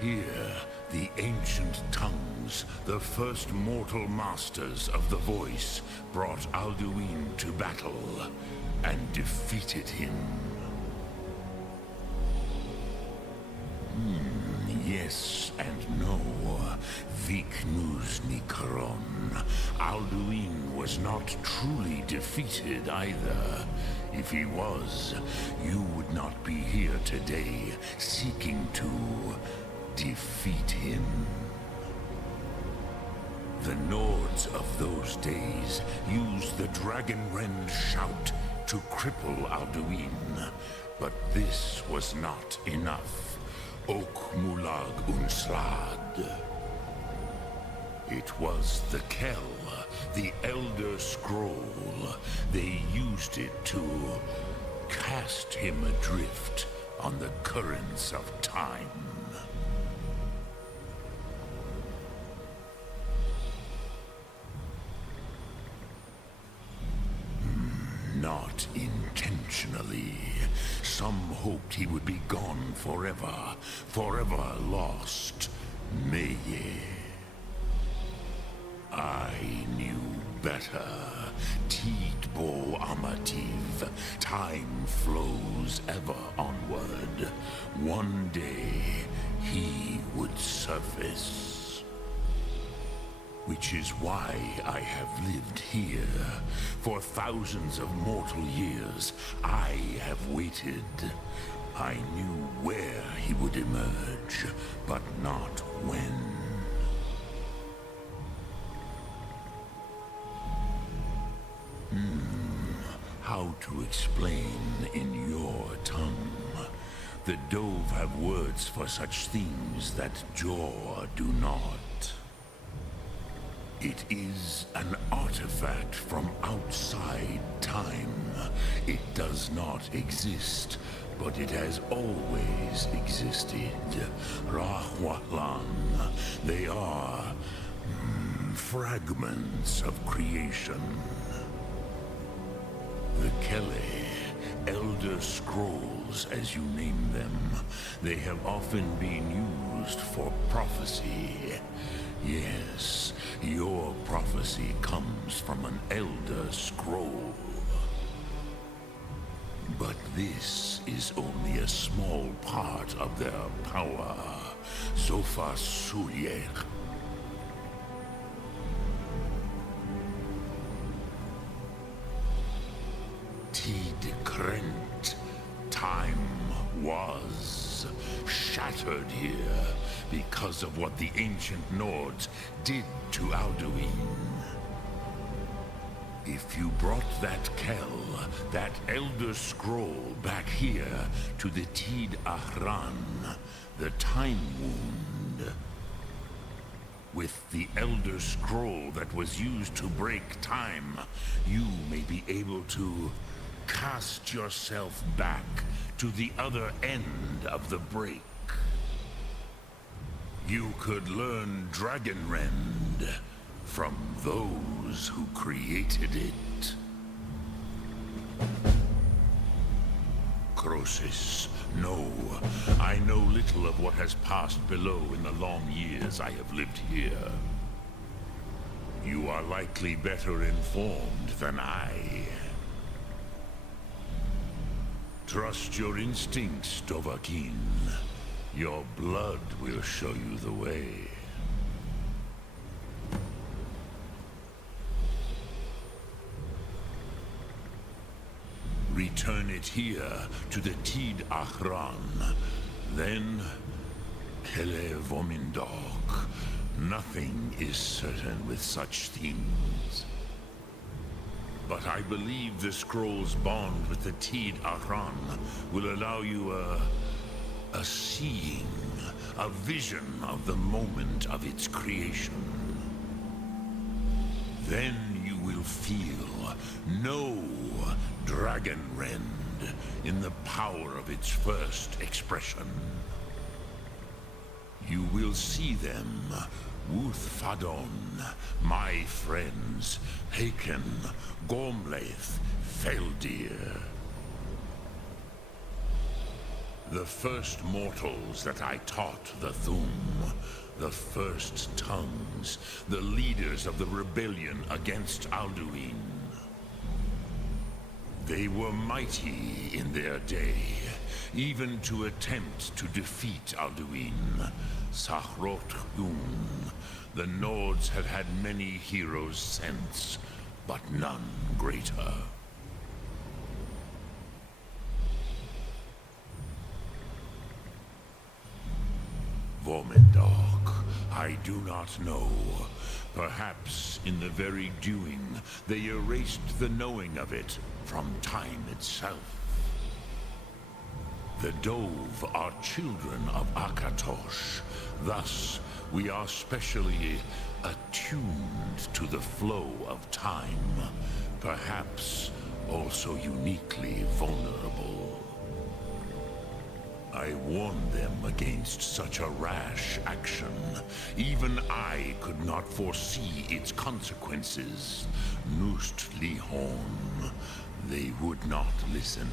Here, the ancient tongues, the first mortal masters of the voice, brought Alduin to battle and defeated him. Yes and no. Viknus Nikaron. Alduin was not truly defeated either. If he was, you would not be here today seeking to defeat him. The Nords of those days used the Dragonrend shout to cripple Alduin, but this was not enough. Ok Mulag Unslad. It was the Kell, the Elder Scroll. They used it to cast him adrift on the currents of time. Not intentionally. Some hoped he would be gone forever, forever lost. Meye. I knew better. Tidbo Amativ. Time flows ever onward. One day, he would surface. Which is why I have lived here. For thousands of mortal years, I have waited. I knew where he would emerge, but not when. How to explain in your tongue? The Dove have words for such things that Jor do not. It is an artifact from outside time. It does not exist, but it has always existed. Rahwahlan. They are fragments of creation. The Kele, Elder Scrolls as you name them, they have often been used for prophecy. Yes, your prophecy comes from an Elder Scroll. But this is only a small part of their power. Sofa Suyek. Tid Krent. Time was shattered here because of what the ancient Nords did to Alduin. If you brought that Kell, that Elder Scroll back here to the Tid Ahran, the Time Wound, with the Elder Scroll that was used to break time, you may be able to cast yourself back to the other end of the break. You could learn Dragonrend from those who created it. Croesus, no, I know little of what has passed below in the long years I have lived here. You are likely better informed than I. Trust your instincts, Dovahkiin. Your blood will show you the way. Return it here to the Tid Achran. Then, Kele Vomindok. Nothing is certain with such things. But I believe the scroll's bond with the Tid Achran will allow you a seeing, a vision of the moment of its creation. Then you will feel, know Dragonrend in the power of its first expression. You will see them, Wuthfadon, my friends, Haken, Gormlaith, Feldir. The first mortals that I taught the Thum, the first tongues, the leaders of the rebellion against Alduin. They were mighty in their day, even to attempt to defeat Alduin. Sahrot-Gun. The Nords have had many heroes since, but none greater. Vomindok, I do not know. Perhaps in the very doing, they erased the knowing of it from time itself. The Dove are children of Akatosh. Thus, we are specially attuned to the flow of time. Perhaps also uniquely vulnerable. I warned them against such a rash action. Even I could not foresee its consequences. Nust Lihorn. They would not listen.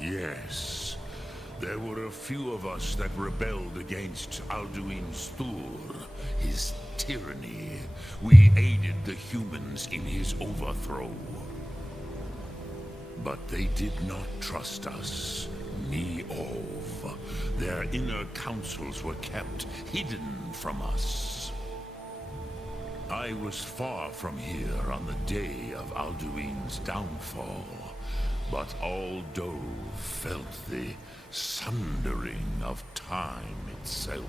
Yes, there were a few of us that rebelled against Alduin's Thur, his tyranny. We aided the humans in his overthrow. But they did not trust us, ni Ov. Their inner councils were kept hidden from us. I was far from here on the day of Alduin's downfall. But all Dove felt the sundering of time itself.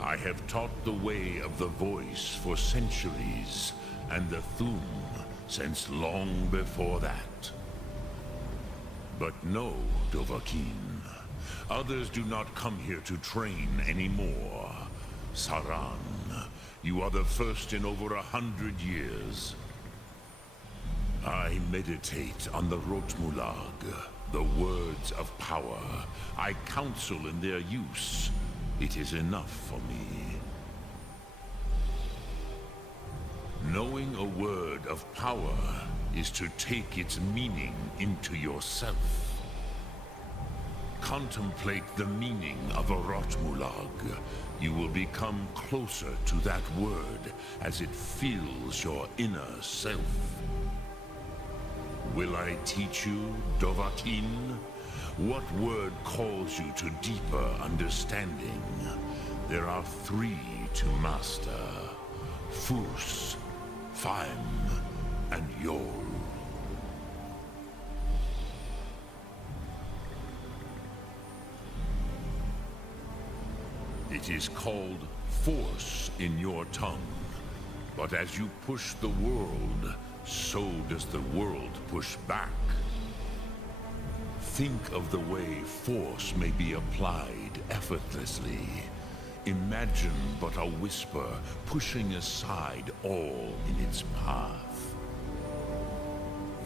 I have taught the way of the voice for centuries, and the Thum since long before that. But no, Dovahkiin. Others do not come here to train anymore. Saran, you are the first in over 100 years. I meditate on the Rotmulag, the words of power. I counsel in their use. It is enough for me. Knowing a word of power is to take its meaning into yourself. Contemplate the meaning of a Rotmulag. You will become closer to that word as it fills your inner self. Will I teach you, Dovahkiin? What word calls you to deeper understanding? There are 3 to master. Fus, Faim, and Yol. It is called force in your tongue. But as you push the world, so does the world push back. Think of the way force may be applied effortlessly. Imagine but a whisper pushing aside all in its path.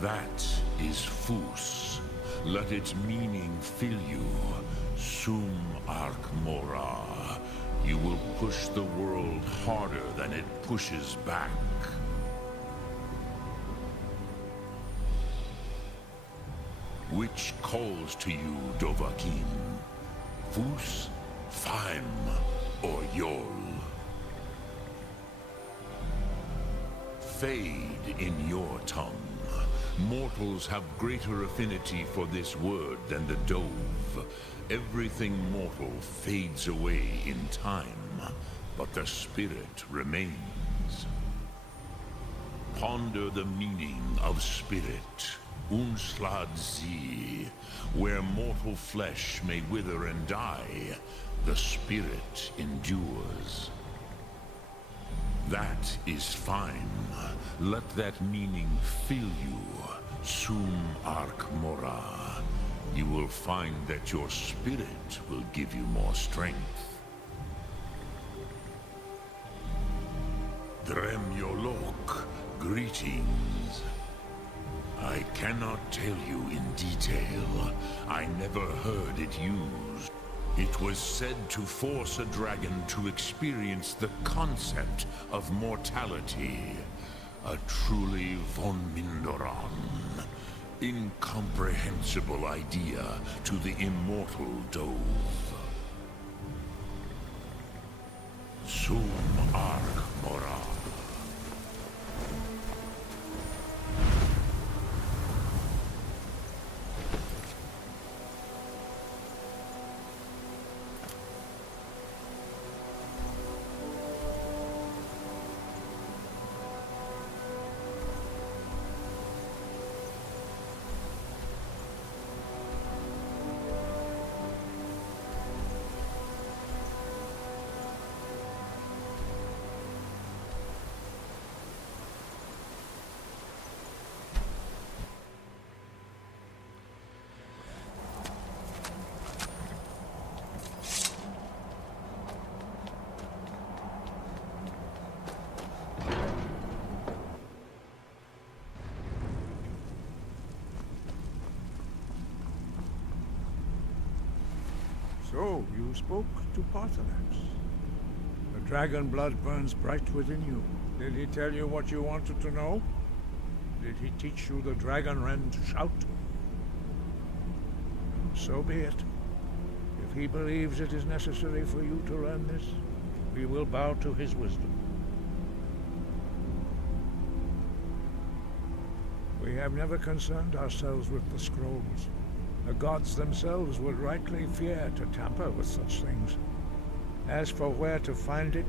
That is Fus. Let its meaning fill you. Sum arc mora. You will push the world harder than it pushes back. Which calls to you, Dovahkiin? Fus, Faim, or Yol? Fade in your tongue. Mortals have greater affinity for this word than the Dove. Everything mortal fades away in time, but the spirit remains. Ponder the meaning of spirit. Unslad Zi, where mortal flesh may wither and die, the spirit endures. That is fine. Let that meaning fill you. Sum arc mora. You will find that your spirit will give you more strength. Dremyolok, greetings. I cannot tell you in detail. I never heard it used. It was said to force a dragon to experience the concept of mortality. A truly von Mindoran. Incomprehensible idea to the immortal Dove. Sum arc mora. So, you spoke to Parthalax. The dragon blood burns bright within you. Did he tell you what you wanted to know? Did he teach you the dragon wren to shout? So be it. If he believes it is necessary for you to learn this, we will bow to his wisdom. We have never concerned ourselves with the scrolls. The gods themselves would rightly fear to tamper with such things. As for where to find it,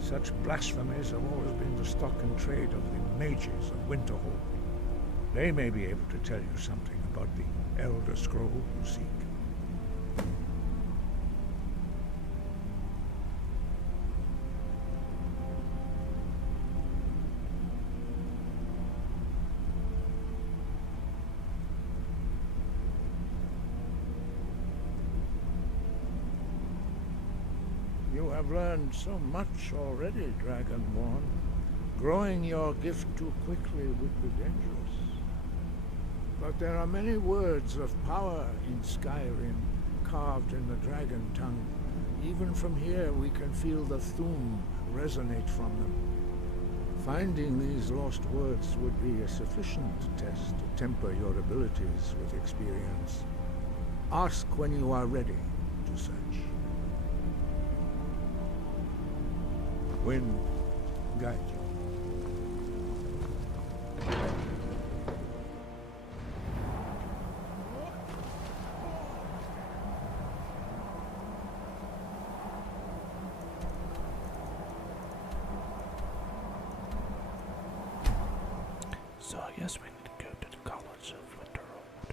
such blasphemies have always been the stock and trade of the mages of Winterhold. They may be able to tell you something about the Elder Scroll you seek. You have learned so much already, Dragonborn. Growing your gift too quickly would be dangerous. But there are many words of power in Skyrim, carved in the dragon tongue. Even from here we can feel the Thum resonate from them. Finding these lost words would be a sufficient test to temper your abilities with experience. Ask when you are ready to search. Wind, guide you. So I guess we need to go to the College of Winterhold.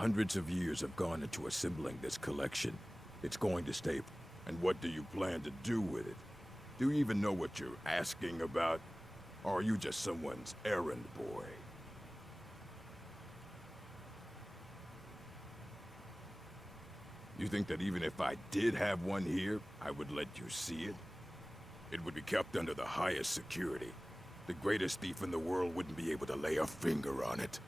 Hundreds of years have gone into assembling this collection. It's going to stay. And what do you plan to do with it? Do you even know what you're asking about? Or are you just someone's errand boy? You think that even if I did have one here, I would let you see it? It would be kept under the highest security. The greatest thief in the world wouldn't be able to lay a finger on it.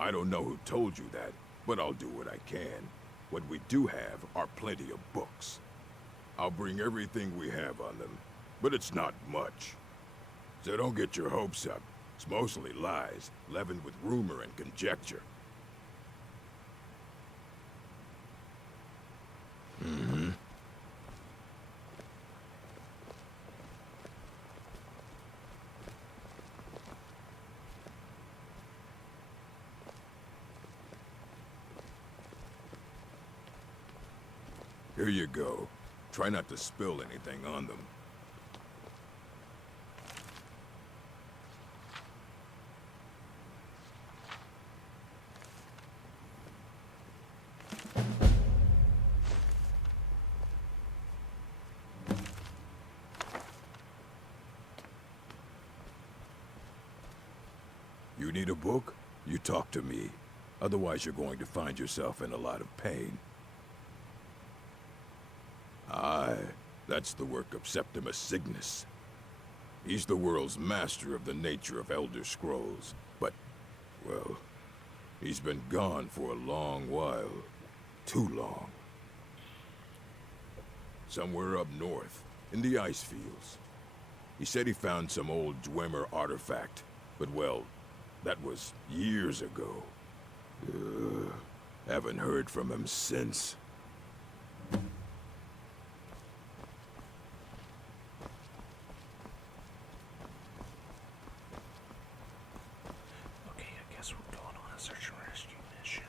I don't know who told you that, but I'll do what I can. What we do have are plenty of books. I'll bring everything we have on them, but it's not much. So don't get your hopes up. It's mostly lies, leavened with rumor and conjecture. Mm-hmm. Here you go. Try not to spill anything on them. You need a book? You talk to me. Otherwise you're going to find yourself in a lot of pain. Aye, that's the work of Septimus Cygnus. He's the world's master of the nature of Elder Scrolls, but, well, he's been gone for a long while. Too long. Somewhere up north, in the ice fields. He said he found some old Dwemer artifact, but well, that was years ago. Haven't heard from him since. Okay, I guess we're going on a search and rescue mission.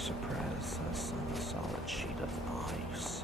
suppress us on a solid sheet of ice.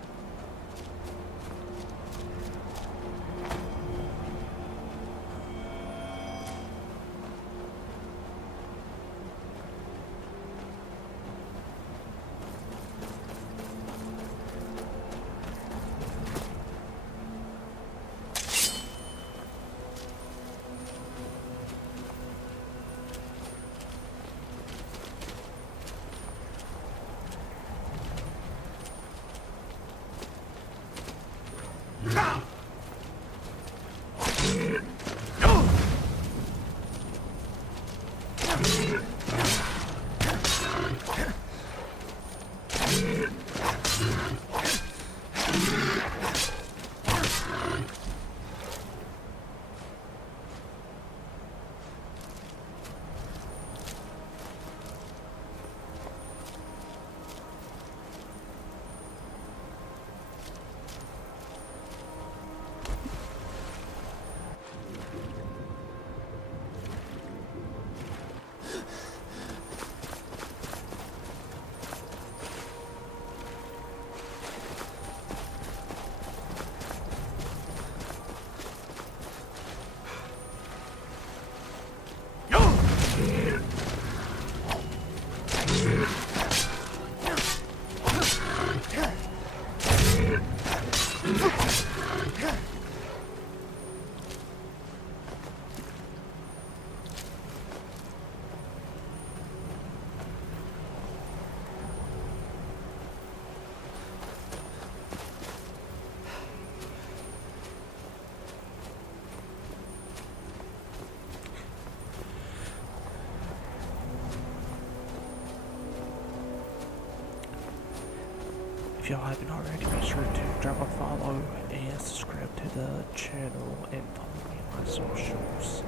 If y'all haven't already, be sure to drop a follow and subscribe to the channel and follow me on my socials.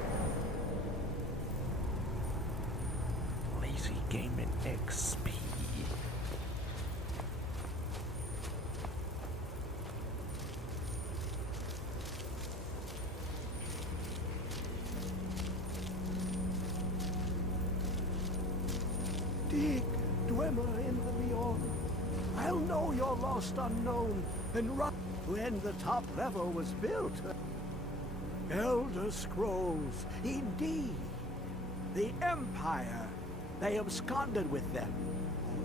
Lazy Gaming XP. Dig, Dwemer in the beyond. I'll know you're lost unknown and run when the top level was built. Elder Scrolls, indeed. The Empire, they absconded with them.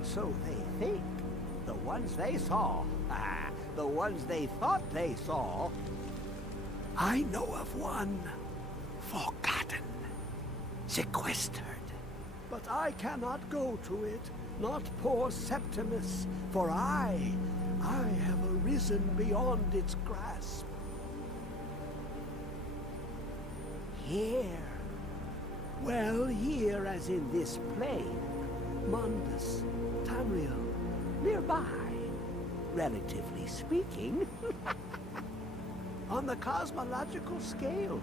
So they think. The ones they saw, the ones they thought they saw. I know of one, forgotten, sequestered. But I cannot go to it. Not poor Septimus, for I have arisen beyond its grasp. Here, well, here as in this plane, Mundus, Tamriel, nearby, relatively speaking. On the cosmological scale,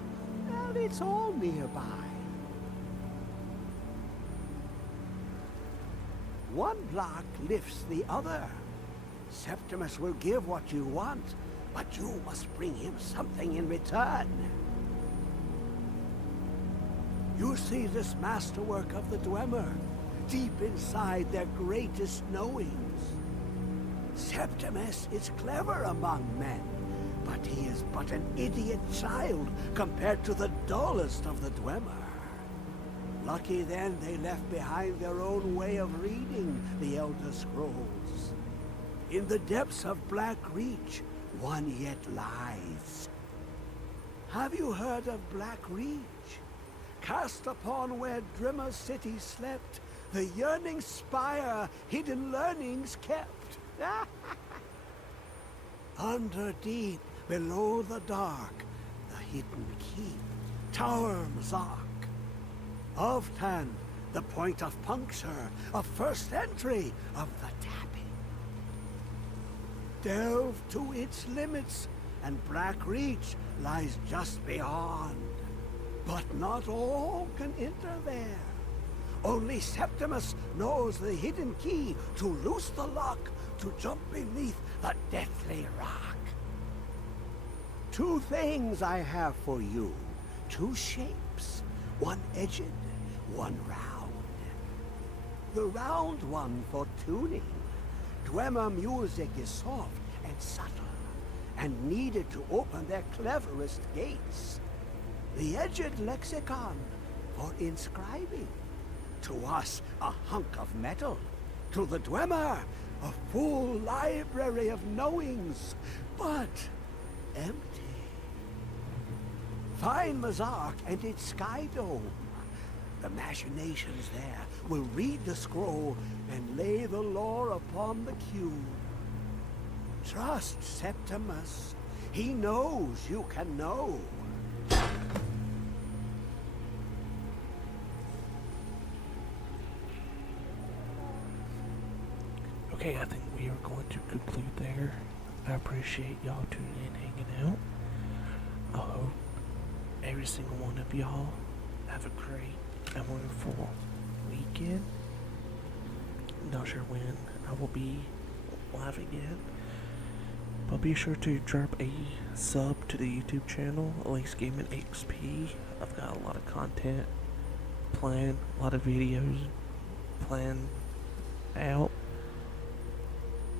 well, it's all nearby. One block lifts the other. Septimus will give what you want, but you must bring him something in return. You see this masterwork of the Dwemer, deep inside their greatest knowings. Septimus is clever among men, but he is but an idiot child compared to the dullest of the Dwemer. Lucky then they left behind their own way of reading the Elder Scrolls. In the depths of Black Reach, one yet lies. Have you heard of Black Reach? Cast upon where Drimmer City slept, the yearning spire hidden learnings kept. Under deep, below the dark, the hidden keep, Tower Mazak. Ovtan, the point of puncture, of first entry of the tapping. Delve to its limits, and Black Reach lies just beyond. But not all can enter there. Only Septimus knows the hidden key to loose the lock, to jump beneath the deathly rock. Two things I have for you, two shapes, one edged, one round. the round one for tuning. Dwemer music is soft and subtle, and needed to open their cleverest gates. The edged lexicon for inscribing. To us, a hunk of metal. To the Dwemer, a full library of knowings, but empty. Find Mazark and its sky dome. The machinations there will read the scroll and lay the lore upon the cube. Trust Septimus. He knows you can know. Okay, I think we are going to conclude there. I appreciate y'all tuning in, hanging out. I hope every single one of y'all have a great and wonderful weekend. Not sure when I will be live again, but be sure to drop a sub to the YouTube channel, Alex Gaming XP. I've got a lot of content planned, a lot of videos planned out.